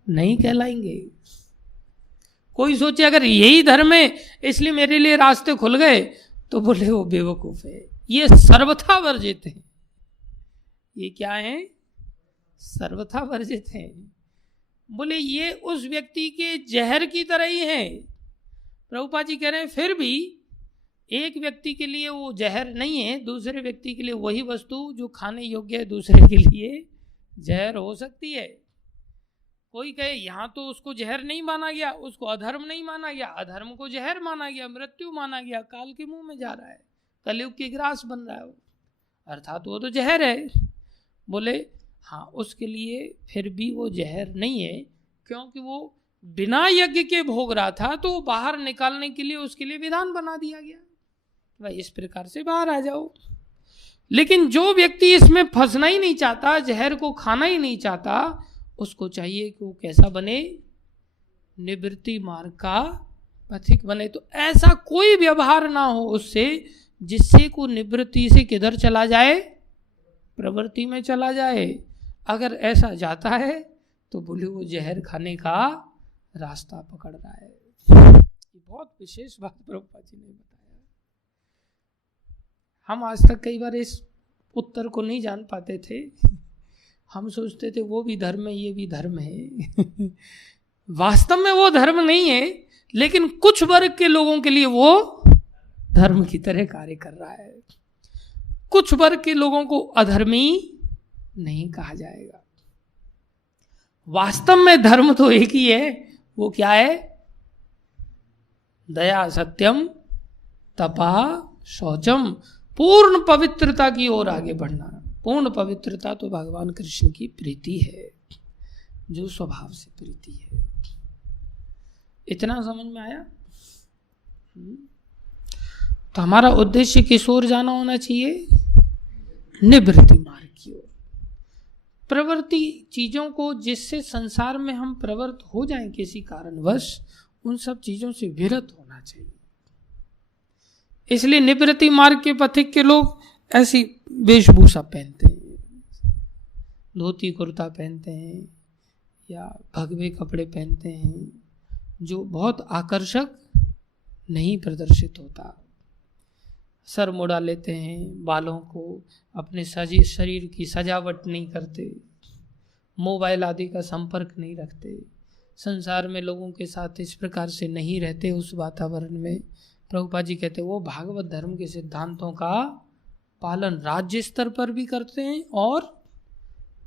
नहीं कहलाएंगे। कोई सोचे अगर यही धर्म है इसलिए मेरे लिए रास्ते खुल गए, तो बोले वो बेवकूफ है, ये सर्वथा वर्जित है। ये क्या है? सर्वथा वर्जित है। बोले ये उस व्यक्ति के जहर की तरह ही है। प्रभुपाद जी कह रहे हैं फिर भी एक व्यक्ति के लिए वो जहर नहीं है, दूसरे व्यक्ति के लिए वही वस्तु जो खाने योग्य है दूसरे के लिए जहर हो सकती है। कोई कहे यहाँ तो उसको जहर नहीं माना गया, उसको अधर्म नहीं माना गया, अधर्म को जहर माना गया, मृत्यु माना गया, काल के मुंह में जा रहा है, कलयुग की ग्रास बन रहा है वो, अर्थात वो तो जहर है। बोले हाँ, उसके लिए फिर भी वो जहर नहीं है, क्योंकि वो बिना यज्ञ के भोग रहा था, तो बाहर निकालने के लिए उसके लिए विधान बना दिया गया, भाई इस प्रकार से बाहर आ जाओ। लेकिन जो व्यक्ति इसमें फंसना ही नहीं चाहता, जहर को खाना ही नहीं चाहता, उसको चाहिए कि वो कैसा बने? निवृत्ति मार्ग का पथिक बने। तो ऐसा कोई व्यवहार ना हो उससे जिससे को निवृत्ति से किधर चला जाए? प्रवृत्ति में चला जाए। अगर ऐसा जाता है तो बोले वो जहर खाने का रास्ता पकड़ रहा है। ये बहुत विशेष बात प्रभुपाद जी ने बताया। हम आज तक कई बार इस उत्तर को नहीं जान पाते थे। हम सोचते थे वो भी धर्म है, ये भी धर्म है। वास्तव में वो धर्म नहीं है, लेकिन कुछ वर्ग के लोगों के लिए वो धर्म की तरह कार्य कर रहा है। कुछ वर्ग के लोगों को अधर्मी नहीं कहा जाएगा। वास्तव में धर्म तो एक ही है, वो क्या है? दया, सत्यम, तपा, शौचम, पूर्ण पवित्रता की ओर आगे बढ़ना। पूर्ण पवित्रता तो भगवान कृष्ण की प्रीति है, जो स्वभाव से प्रीति है। इतना समझ में आया? तो हमारा उद्देश्य किस ओर जाना होना चाहिए? निवृत्ति मार्ग की ओर। प्रवृत्ति चीजों को जिससे संसार में हम प्रवृत्त हो जाएं किसी कारणवश, उन सब चीजों से विरत होना चाहिए। इसलिए निवृत्ति मार्ग के पथिक के लोग ऐसी वेशभूषा पहनते हैं, धोती कुर्ता पहनते हैं या भगवे कपड़े पहनते हैं, जो बहुत आकर्षक नहीं प्रदर्शित होता। सर मुड़ा लेते हैं, बालों को अपने शरीर की सजावट नहीं करते, मोबाइल आदि का संपर्क नहीं रखते, संसार में लोगों के साथ इस प्रकार से नहीं रहते उस वातावरण में। प्रभुपाद जी कहते हैं वो भागवत धर्म के सिद्धांतों का पालन राज्य स्तर पर भी करते हैं और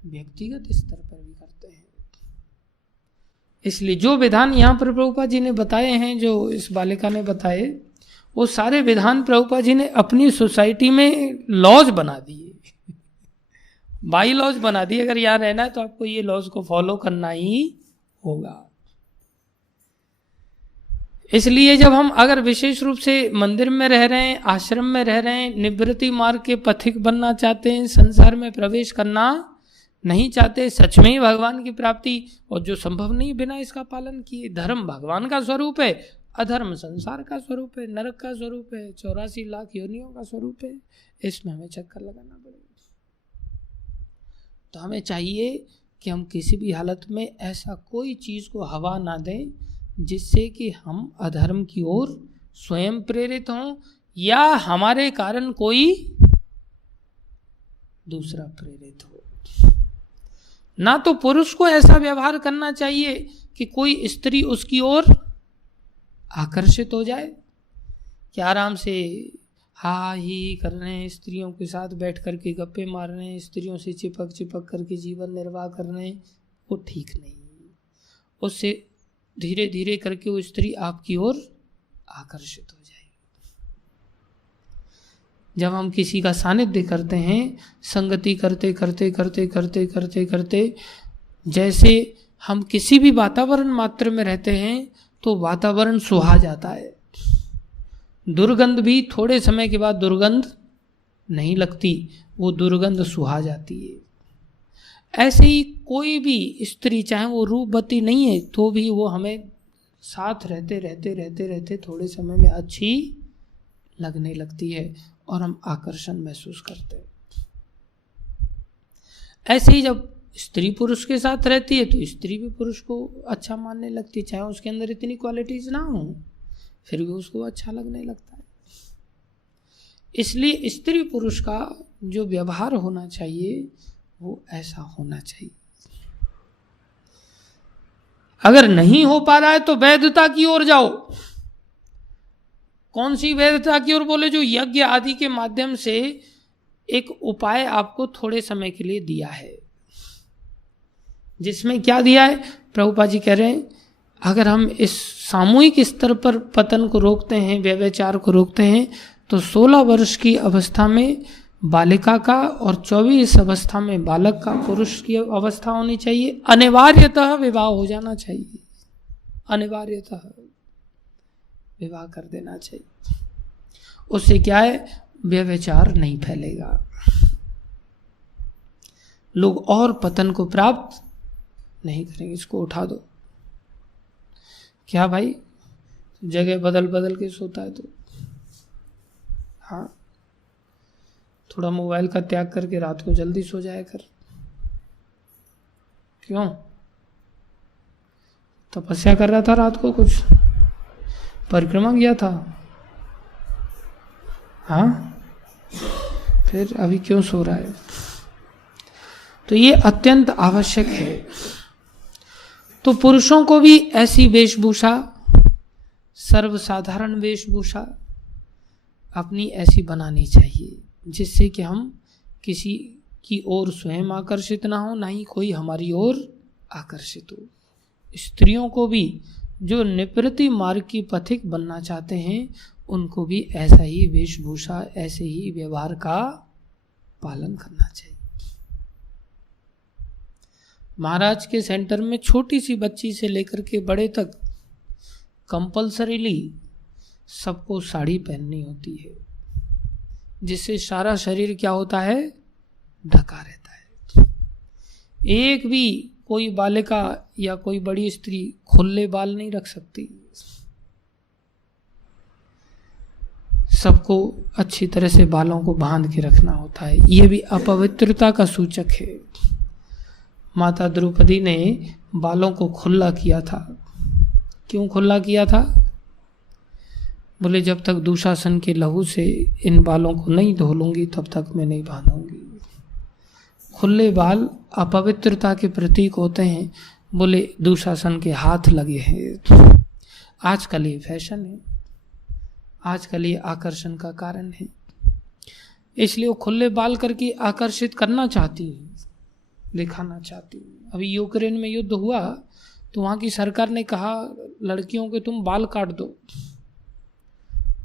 व्यक्तिगत स्तर पर भी करते हैं। इसलिए जो विधान यहाँ पर प्रभुपाद जी ने बताए हैं, जो इस बालिका ने बताए, वो सारे विधान प्रभुपाद जी ने अपनी सोसाइटी में लॉज बना दिए, बाई लॉज बना दिए। अगर यहाँ रहना है तो आपको ये लॉज को फॉलो करना ही होगा। इसलिए जब हम अगर विशेष रूप से मंदिर में रह रहे हैं, आश्रम में रह रहे हैं, निवृत्ति मार्ग के पथिक बनना चाहते हैं, संसार में प्रवेश करना नहीं चाहते, सच में ही भगवान की प्राप्ति, और जो संभव नहीं बिना इसका पालन किए। धर्म भगवान का स्वरूप है, अधर्म संसार का स्वरूप है, नरक का स्वरूप है, 84 लाख योनियों का स्वरूप है। इसमें हमें चक्कर लगाना पड़ेगा। तो हमें चाहिए कि हम किसी भी हालत में ऐसा कोई चीज़ को हवा ना दें जिससे कि हम अधर्म की ओर स्वयं प्रेरित हों या हमारे कारण कोई दूसरा प्रेरित हो। ना तो पुरुष को ऐसा व्यवहार करना चाहिए कि कोई स्त्री उसकी ओर आकर्षित हो जाए, कि आराम से हा ही कर रहे हैं, स्त्रियों के साथ बैठ करके गप्पे मार रहे हैं, स्त्रियों से चिपक करके जीवन निर्वाह कर रहे हैं, वो ठीक नहीं। उससे धीरे धीरे करके वो स्त्री आपकी ओर आकर्षित हो जाएगी। जब हम किसी का सानिध्य करते हैं, संगति करते करते करते करते करते करते जैसे हम किसी भी वातावरण मात्र में रहते हैं तो वातावरण सुहा जाता है। दुर्गंध भी थोड़े समय के बाद दुर्गंध नहीं लगती, वो दुर्गंध सुहा जाती है। ऐसे ही कोई भी स्त्री, चाहे वो रूपवती नहीं है तो भी वो हमें साथ रहते रहते रहते रहते थोड़े समय में अच्छी लगने लगती है और हम आकर्षण महसूस करते हैं। ऐसे ही जब स्त्री पुरुष के साथ रहती है तो स्त्री भी पुरुष को अच्छा मानने लगती है, चाहे उसके अंदर इतनी क्वालिटीज ना हो फिर भी उसको अच्छा लगने लगता है। इसलिए स्त्री पुरुष का जो व्यवहार होना चाहिए वो ऐसा होना चाहिए। अगर नहीं हो पा रहा है तो वैधता की ओर जाओ। कौन सी वैधता की ओर बोले? जो यज्ञ आदि के माध्यम से एक उपाय आपको थोड़े समय के लिए दिया है। जिसमें क्या दिया है? प्रभुपाद जी कह रहे हैं अगर हम इस सामूहिक स्तर पर पतन को रोकते हैं, व्यभिचार को रोकते हैं, तो 16 वर्ष की अवस्था में बालिका का और 24 अवस्था में बालक का, पुरुष की अवस्था होनी चाहिए, अनिवार्यतः विवाह हो जाना चाहिए। अनिवार्यतः विवाह कर देना चाहिए। उससे क्या है? व्यभिचार नहीं फैलेगा, लोग और पतन को प्राप्त नहीं करेंगे। इसको उठा दो। क्या भाई जगह बदल बदल के सोता है तो हाँ, थोड़ा मोबाइल का त्याग करके रात को जल्दी सो जाया कर। क्यों? तपस्या कर रहा था रात को, कुछ परिक्रमा किया था? हाँ, फिर अभी क्यों सो रहा है? तो ये अत्यंत आवश्यक है। तो पुरुषों को भी ऐसी वेशभूषा, सर्वसाधारण वेशभूषा अपनी ऐसी बनानी चाहिए जिससे कि हम किसी की ओर स्वयं आकर्षित ना हो, ना ही कोई हमारी ओर आकर्षित हो। स्त्रियों को भी जो निवृत्ति मार्ग की पथिक बनना चाहते हैं उनको भी ऐसा ही वेशभूषा, ऐसे ही व्यवहार का पालन करना चाहिए। महाराज के सेंटर में छोटी सी बच्ची से लेकर के बड़े तक कंपल्सरीली सबको साड़ी पहननी होती है, जिससे सारा शरीर क्या होता है? ढका रहता है। एक भी कोई बालिका या कोई बड़ी स्त्री खुले बाल नहीं रख सकती। सबको अच्छी तरह से बालों को बांध के रखना होता है। ये भी अपवित्रता का सूचक है। माता द्रौपदी ने बालों को खुला किया था। क्यों खुला किया था? बोले जब तक दुशासन के लहू से इन बालों को नहीं धो लूंगी तब तक मैं नहीं बांधूंगी। खुले बाल अपवित्रता के प्रतीक होते हैं। बोले दुशासन के हाथ लगे हैं। आजकल ये फैशन है, आजकल ये आकर्षण का कारण है, इसलिए वो खुले बाल करके आकर्षित करना चाहती है, दिखाना चाहती है। अभी यूक्रेन में युद्ध हुआ तो वहाँ की सरकार ने कहा लड़कियों के तुम बाल काट दो।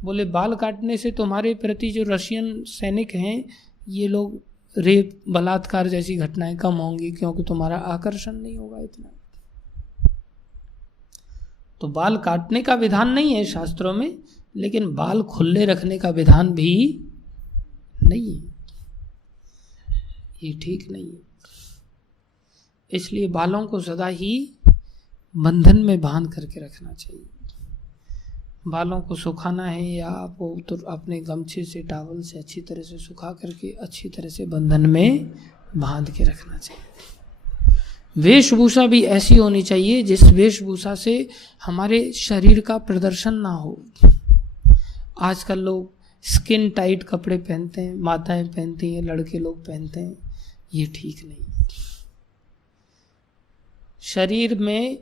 बोले बाल काटने से तुम्हारे प्रति जो रशियन सैनिक हैं ये लोग रेप, बलात्कार जैसी घटनाएं कम होंगी, क्योंकि तुम्हारा आकर्षण नहीं होगा इतना। तो बाल काटने का विधान नहीं है शास्त्रों में, लेकिन बाल खुले रखने का विधान भी नहीं है। ये ठीक नहीं है। इसलिए बालों को सदा ही बंधन में बांध करके रखना चाहिए। बालों को सुखाना है या आपको तो अपने गमछे से, टॉवल से अच्छी तरह से सुखा करके अच्छी तरह से बंधन में बांध के रखना चाहिए। वेशभूषा भी ऐसी होनी चाहिए जिस वेशभूषा से हमारे शरीर का प्रदर्शन ना हो। आजकल लोग स्किन टाइट कपड़े पहनते हैं, माताएं पहनती हैं, लड़के लोग पहनते हैं। ये ठीक नहीं। शरीर में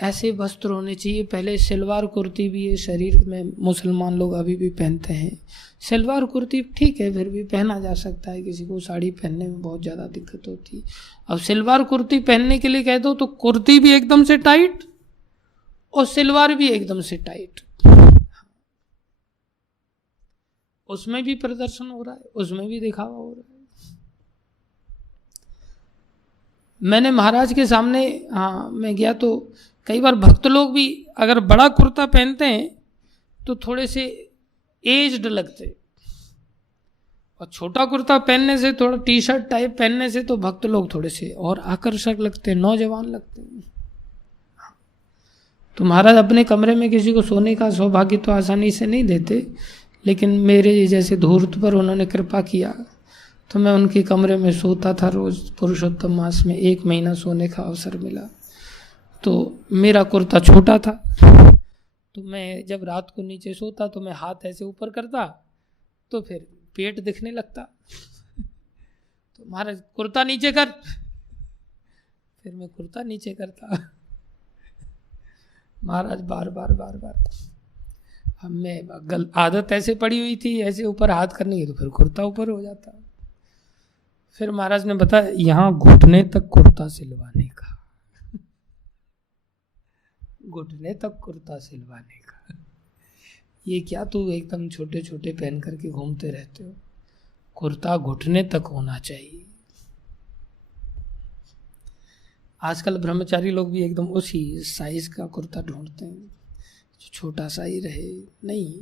ऐसे वस्त्र होने चाहिए। पहले सलवार कुर्ती भी ये शरीर में मुसलमान लोग अभी भी पहनते हैं। सलवार कुर्ती ठीक है, फिर भी पहना जा सकता है, किसी को साड़ी पहनने में बहुत ज़्यादा दिक्कत होती है। अब सलवार कुर्ती पहनने के लिए कह दो तो कुर्ती भी एकदम से टाइट और सलवार भी एकदम से टाइट, उसमें भी प्रदर्शन हो रहा है, उसमें भी दिखावा हो रहा है। मैंने महाराज के सामने मैं गया तो कई बार भक्त लोग भी अगर बड़ा कुर्ता पहनते हैं तो थोड़े से एज्ड लगते, और छोटा कुर्ता पहनने से, थोड़ा टी शर्ट टाइप पहनने से तो भक्त लोग थोड़े से और आकर्षक लगते हैं, नौजवान लगते हैं। तो महाराज अपने कमरे में किसी को सोने का सौभाग्य तो आसानी से नहीं देते, लेकिन मेरे जैसे धूर्त पर उन्होंने कृपा किया तो मैं उनके कमरे में सोता था रोज। पुरुषोत्तम मास में 1 महीना सोने का अवसर मिला। तो मेरा कुर्ता छोटा था, तो मैं जब रात को नीचे सोता तो मैं हाथ ऐसे ऊपर करता तो फिर पेट दिखने लगता। तो महाराज कुर्ता नीचे कर, फिर मैं कुर्ता नीचे करता। महाराज बार बार हमें आदत ऐसे पड़ी हुई थी ऐसे ऊपर हाथ करने की, तो फिर कुर्ता ऊपर हो जाता। फिर महाराज ने बताया यहाँ घुटने तक कुर्ता सिलवाने का, घुटने तक कुर्ता सिलवाने का। ये क्या तू एकदम छोटे छोटे पहन करके घूमते रहते हो, कुर्ता घुटने तक होना चाहिए। आजकल ब्रह्मचारी लोग भी एकदम उसी साइज का कुर्ता ढूंढते हैं, छोटा सा ही रहे। नहीं,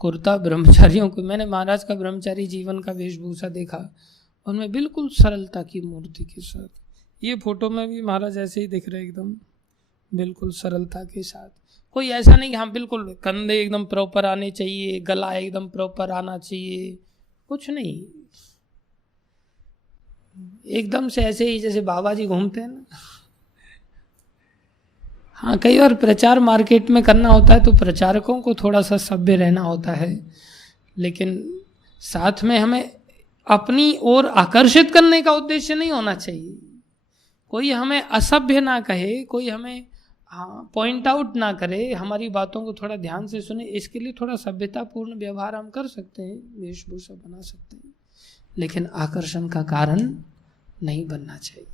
कुर्ता ब्रह्मचारियों को, मैंने महाराज का ब्रह्मचारी जीवन का वेशभूषा देखा, उनमें बिल्कुल सरलता की मूर्ति के साथ। ये फोटो में भी महाराज ऐसे ही दिख रहे, एकदम बिल्कुल सरलता के साथ। कोई ऐसा नहीं कि हाँ बिल्कुल कंधे एकदम प्रॉपर आने चाहिए, गला एकदम प्रॉपर आना चाहिए, कुछ नहीं, एकदम से ऐसे ही जैसे बाबा जी घूमते हैं ना। हाँ, कई बार प्रचार मार्केट में करना होता है तो प्रचारकों को थोड़ा सा सभ्य रहना होता है, लेकिन साथ में हमें अपनी ओर आकर्षित करने का उद्देश्य नहीं होना चाहिए। कोई हमें असभ्य ना कहे, कोई हमें पॉइंट आउट ना करे, हमारी बातों को थोड़ा ध्यान से सुने, इसके लिए थोड़ा सभ्यतापूर्ण व्यवहार हम कर सकते हैं, वेशभूषा बना सकते हैं, लेकिन आकर्षण का कारण नहीं बनना चाहिए।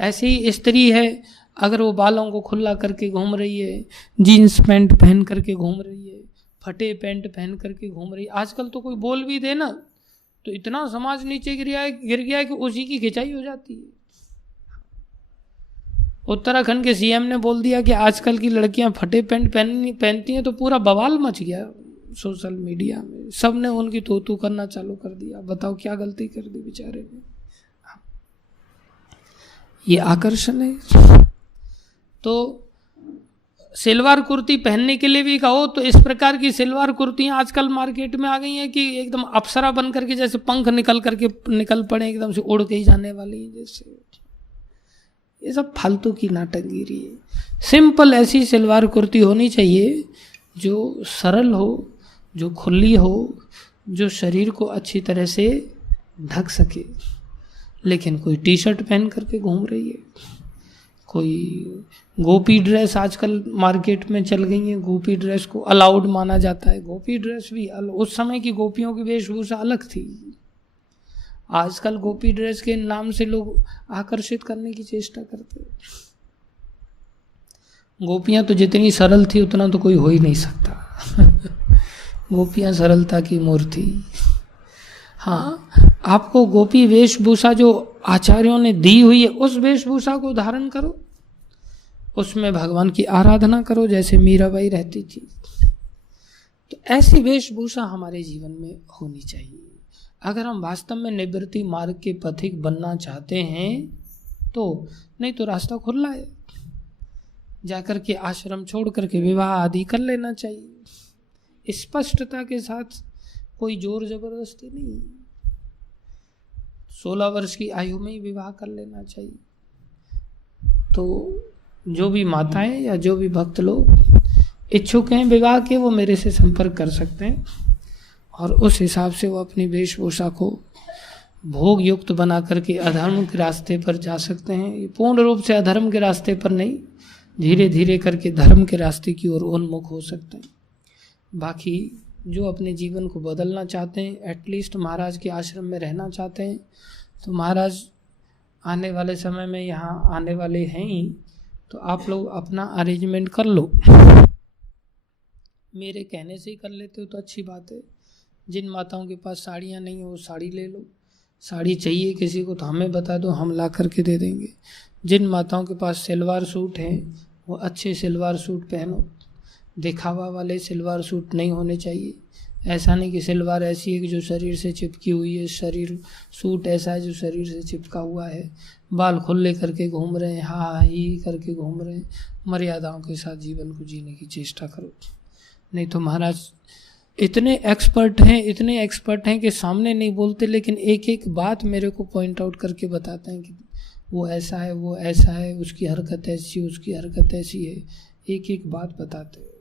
ऐसी ही स्त्री है, अगर वो बालों को खुला करके घूम रही है, जीन्स पैंट पहन करके घूम रही है, फटे पैंट पहन करके घूम रही है, आजकल तो कोई बोल भी दे ना तो इतना समाज नीचे गिर गया है कि उसी की खिंचाई हो जाती है। उत्तराखंड के सीएम ने बोल दिया कि आजकल की लड़कियां फटे पैंट पहनती हैं, तो पूरा बवाल मच गया सोशल मीडिया में, सब ने उनकी तू करना चालू कर दिया। बताओ क्या गलती कर दी बेचारे ने। ये आकर्षण है। तो सलवार कुर्ती पहनने के लिए भी कहो तो इस प्रकार की सलवार कुर्तियां आजकल मार्केट में आ गई हैं कि एकदम अप्सरा बन करके, जैसे पंख निकल पड़े एकदम से, उड़ के ही जाने वाली है जैसे। ये सब फालतू की नाटकगिरी है। सिंपल ऐसी सलवार कुर्ती होनी चाहिए जो सरल हो, जो खुली हो, जो शरीर को अच्छी तरह से ढक सके। लेकिन कोई टी शर्ट पहन करके घूम रही है, कोई गोपी ड्रेस आजकल मार्केट में चल गई है, गोपी ड्रेस को अलाउड माना जाता है। गोपी ड्रेस भी उस समय की गोपियों की वेशभूषा अलग थी। आजकल गोपी ड्रेस के नाम से लोग आकर्षित करने की चेष्टा करते हैं। गोपियां तो जितनी सरल थी उतना तो कोई हो ही नहीं सकता। गोपियां सरलता की मूर्ति। हाँ, आपको गोपी वेशभूषा जो आचार्यों ने दी हुई है उस वेशभूषा को धारण करो, उसमें भगवान की आराधना करो जैसे मीराबाई रहती थी। तो ऐसी वेशभूषा हमारे जीवन में होनी चाहिए। अगर हम वास्तव में निवृत्ति मार्ग के पथिक बनना चाहते हैं तो, नहीं तो रास्ता खुला है, जाकर के आश्रम छोड़ करके विवाह आदि कर लेना चाहिए स्पष्टता के साथ, कोई जोर जबरदस्ती नहीं। 16 वर्ष की आयु में ही विवाह कर लेना चाहिए। तो जो भी माताएं या जो भी भक्त लोग इच्छुक हैं विवाह के, वो मेरे से संपर्क कर सकते हैं और उस हिसाब से वो अपनी वेशभूषा को भोग युक्त बना करके अधर्म के रास्ते पर जा सकते हैं। ये पूर्ण रूप से अधर्म के रास्ते पर नहीं, धीरे धीरे करके धर्म के रास्ते की ओर उन्मुख हो सकते हैं। बाकी जो अपने जीवन को बदलना चाहते हैं, एटलीस्ट महाराज के आश्रम में रहना चाहते हैं, तो महाराज आने वाले समय में यहाँ आने वाले हैं ही, तो आप लोग अपना अरेंजमेंट कर लो। मेरे कहने से ही कर लेते हो तो अच्छी बात है। जिन माताओं के पास साड़ियाँ नहीं हो वो साड़ी ले लो, साड़ी चाहिए किसी को तो हमें बता दो, हम ला करके दे देंगे। जिन माताओं के पास सलवार सूट हैं वो अच्छे सलवार सूट पहनो, दिखावा वाले सलवार सूट नहीं होने चाहिए। ऐसा नहीं कि सलवार ऐसी है कि जो शरीर से चिपकी हुई है, शरीर सूट ऐसा है जो शरीर से चिपका हुआ है, बाल खुले करके घूम रहे हैं, हाँ ही करके घूम रहे हैं। मर्यादाओं के साथ जीवन को जीने की चेष्टा करो, नहीं तो महाराज इतने एक्सपर्ट हैं कि सामने नहीं बोलते, लेकिन एक एक बात मेरे को पॉइंट आउट करके बताते हैं कि वो ऐसा है, वो ऐसा है, उसकी हरकत ऐसी, उसकी हरकत ऐसी है, एक एक बात बताते हैं।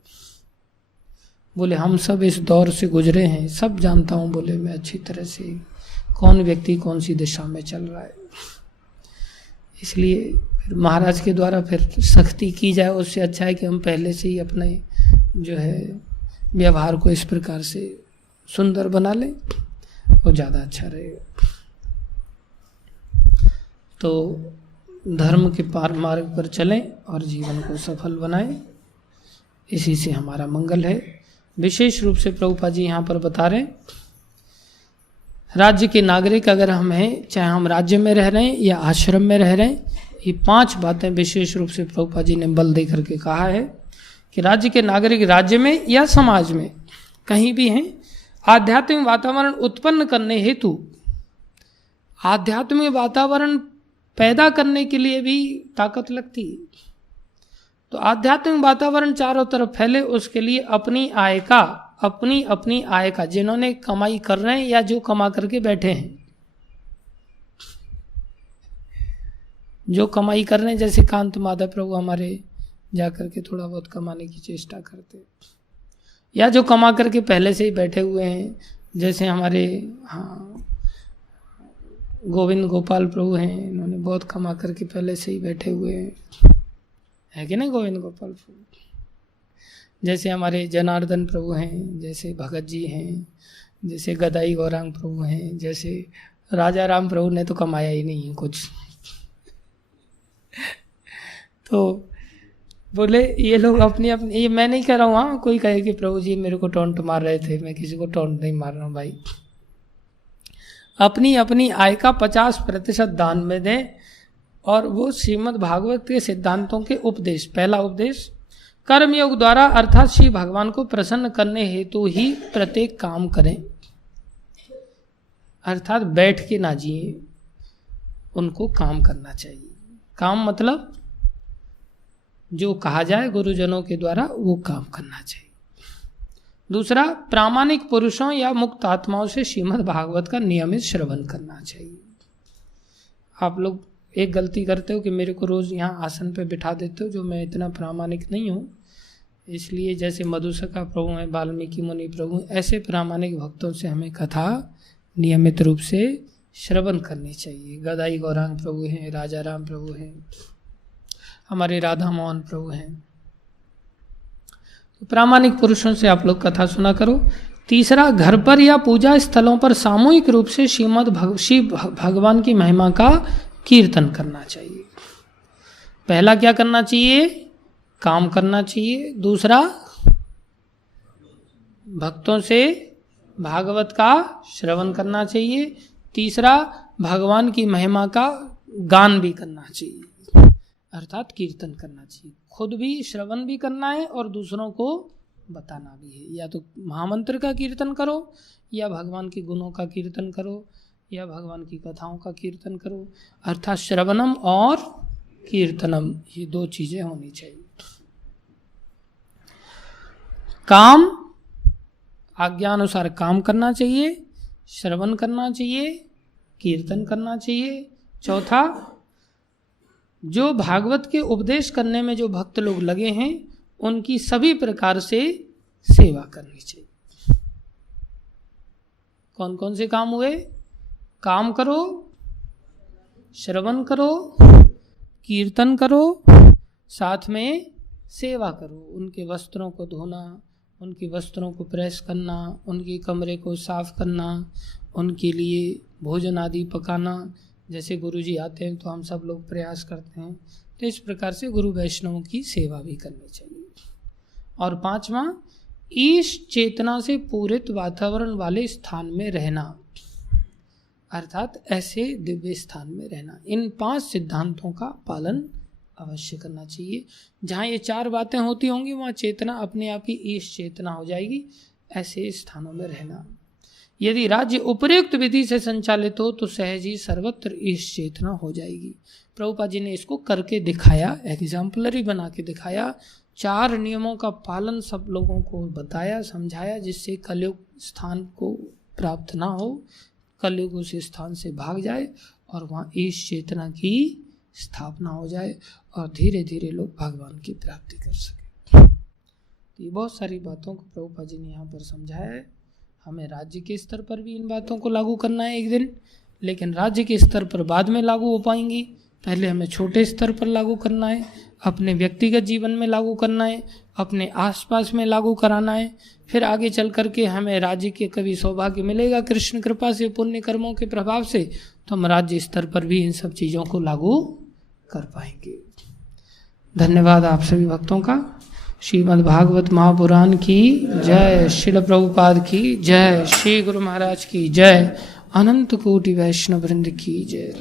बोले हम सब इस दौर से गुजरे हैं, सब जानता हूँ, बोले मैं अच्छी तरह से कौन व्यक्ति कौन सी दिशा में चल रहा है। इसलिए फिर महाराज के द्वारा फिर सख्ती की जाए, उससे अच्छा है कि हम पहले से ही अपने जो है व्यवहार को इस प्रकार से सुंदर बना लें, वो ज़्यादा अच्छा रहेगा। तो धर्म के पार मार्ग पर चलें और जीवन को सफल बनाएं, इसी से हमारा मंगल है। विशेष रूप से प्रभुपाद जी यहाँ पर बता रहे हैं, राज्य के नागरिक अगर हम हैं, चाहे हम राज्य में रह रहे हैं या आश्रम में रह रहे हैं, ये 5 बातें विशेष रूप से प्रभुपाद जी ने बल दे करके कहा है कि राज्य के नागरिक राज्य में या समाज में कहीं भी हैं, आध्यात्मिक वातावरण उत्पन्न करने हेतु, आध्यात्मिक वातावरण पैदा करने के लिए भी ताकत लगती है। तो आध्यात्मिक वातावरण चारों तरफ फैले, उसके लिए अपनी आय का जिन्होंने कमाई कर रहे हैं या जो कमा करके बैठे हैं, जो कमाई कर रहे हैं, जैसे कांत माधव प्रभु हमारे जा करके थोड़ा बहुत कमाने की चेष्टा करते, या जो कमा करके पहले से ही बैठे हुए हैं, जैसे हमारे गोविंद गोपाल प्रभु हैं, इन्होंने बहुत कमा करके पहले से ही बैठे हुए हैं, है कि नहीं गोविंद गोपाल प्रभु। जैसे हमारे जनार्दन प्रभु हैं, जैसे भगत जी हैं, जैसे गदाई गौरांग प्रभु हैं, जैसे राजा राम प्रभु ने तो कमाया ही नहीं है कुछ। तो बोले ये लोग अपनी, ये मैं नहीं कह रहा हूँ, हाँ कोई कहे कि प्रभु जी मेरे को टोंट मार रहे थे, मैं किसी को टोंट नहीं मार रहा हूँ भाई। अपनी आय का 50% दान में दें, और वो श्रीमद् भागवत के सिद्धांतों के उपदेश, पहला उपदेश, कर्मयोग द्वारा अर्थात श्री भगवान को प्रसन्न करने हेतु ही प्रत्येक काम करें, अर्थात बैठ के ना जिए, उनको काम करना चाहिए। काम मतलब जो कहा जाए गुरुजनों के द्वारा वो काम करना चाहिए। दूसरा, प्रामाणिक पुरुषों या मुक्त आत्माओं से श्रीमद् भागवत का नियमित श्रवण करना चाहिए। आप लोग एक गलती करते हो कि मेरे को रोज़ यहाँ आसन पे बिठा देते हो, जो मैं इतना प्रामाणिक नहीं हूँ, इसलिए जैसे मधुसका प्रभु हैं, वाल्मीकि मुनि प्रभु, ऐसे प्रामाणिक भक्तों से हमें कथा नियमित रूप से श्रवण करनी चाहिए। गदाई गौरांग प्रभु हैं, राजा राम प्रभु हैं, हमारे राधा मोहन प्रभु हैं, तो प्रामाणिक पुरुषों से आप लोग कथा सुना करो। तीसरा, घर पर या पूजा स्थलों पर सामूहिक रूप से श्री भगवान की महिमा का कीर्तन करना चाहिए। पहला क्या करना चाहिए? काम करना चाहिए। दूसरा, भक्तों से भागवत का श्रवण करना चाहिए। तीसरा, भगवान की महिमा का गान भी करना चाहिए, अर्थात कीर्तन करना चाहिए। खुद भी श्रवण भी करना है और दूसरों को बताना भी है। या तो महामंत्र का कीर्तन करो, या भगवान के गुणों का कीर्तन करो, या भगवान की कथाओं का कीर्तन करो, अर्थात श्रवणम और कीर्तनम, ये 2 चीजें होनी चाहिए। काम, आज्ञानुसार काम करना चाहिए, श्रवण करना चाहिए, कीर्तन करना चाहिए। चौथा, जो भागवत के उपदेश करने में जो भक्त लोग लगे हैं, उनकी सभी प्रकार से सेवा करनी चाहिए। कौन कौन से काम हुए? काम करो, श्रवण करो, कीर्तन करो, साथ में सेवा करो, उनके वस्त्रों को धोना, उनके वस्त्रों को प्रेस करना, उनके कमरे को साफ करना, उनके लिए भोजन आदि पकाना। जैसे गुरुजी आते हैं तो हम सब लोग प्रयास करते हैं, तो इस प्रकार से गुरु वैष्णवों की सेवा भी करनी चाहिए। और 5वां, ईश चेतना से पूरित वातावरण वाले स्थान में रहना, अर्थात ऐसे दिव्य स्थान में रहना। इन 5 सिद्धांतों का पालन अवश्य करना चाहिए। जहाँ ये 4 बातें होती होंगी वहाँ चेतना अपने आप ही ईश चेतना हो जाएगी। ऐसे स्थानों में रहना। यदि राज्य उपयुक्त विधि से संचालित हो तो सहज ही सर्वत्र ईश चेतना हो जाएगी। प्रभुपाद जी ने इसको करके दिखाया, एग्जाम्पलरी बना के दिखाया। 4 नियमों का पालन सब लोगों को बताया, समझाया, जिससे कलयुग स्थान को प्राप्त ना हो, कलयुग उस स्थान से भाग जाए और वहाँ ईश चेतना की स्थापना हो जाए और धीरे धीरे लोग भगवान की प्राप्ति कर सके। तो ये बहुत सारी बातों को प्रभुपाद जी ने यहाँ पर समझाया है। हमें राज्य के स्तर पर भी इन बातों को लागू करना है एक दिन, लेकिन राज्य के स्तर पर बाद में लागू हो पाएंगी। पहले हमें छोटे स्तर पर लागू करना है, अपने व्यक्तिगत जीवन में लागू करना है, अपने आसपास में लागू कराना है। फिर आगे चल करके हमें राज्य के कभी सौभाग्य मिलेगा कृष्ण कृपा से, पुण्य कर्मों के प्रभाव से, तो हम राज्य स्तर पर भी इन सब चीज़ों को लागू कर पाएंगे। धन्यवाद आप सभी भक्तों का। श्रीमद् भागवत महापुराण की जय, श्रील प्रभुपाद की जय, श्री गुरु महाराज की जय, अनंत कोटि वैष्णव वृंद की जय।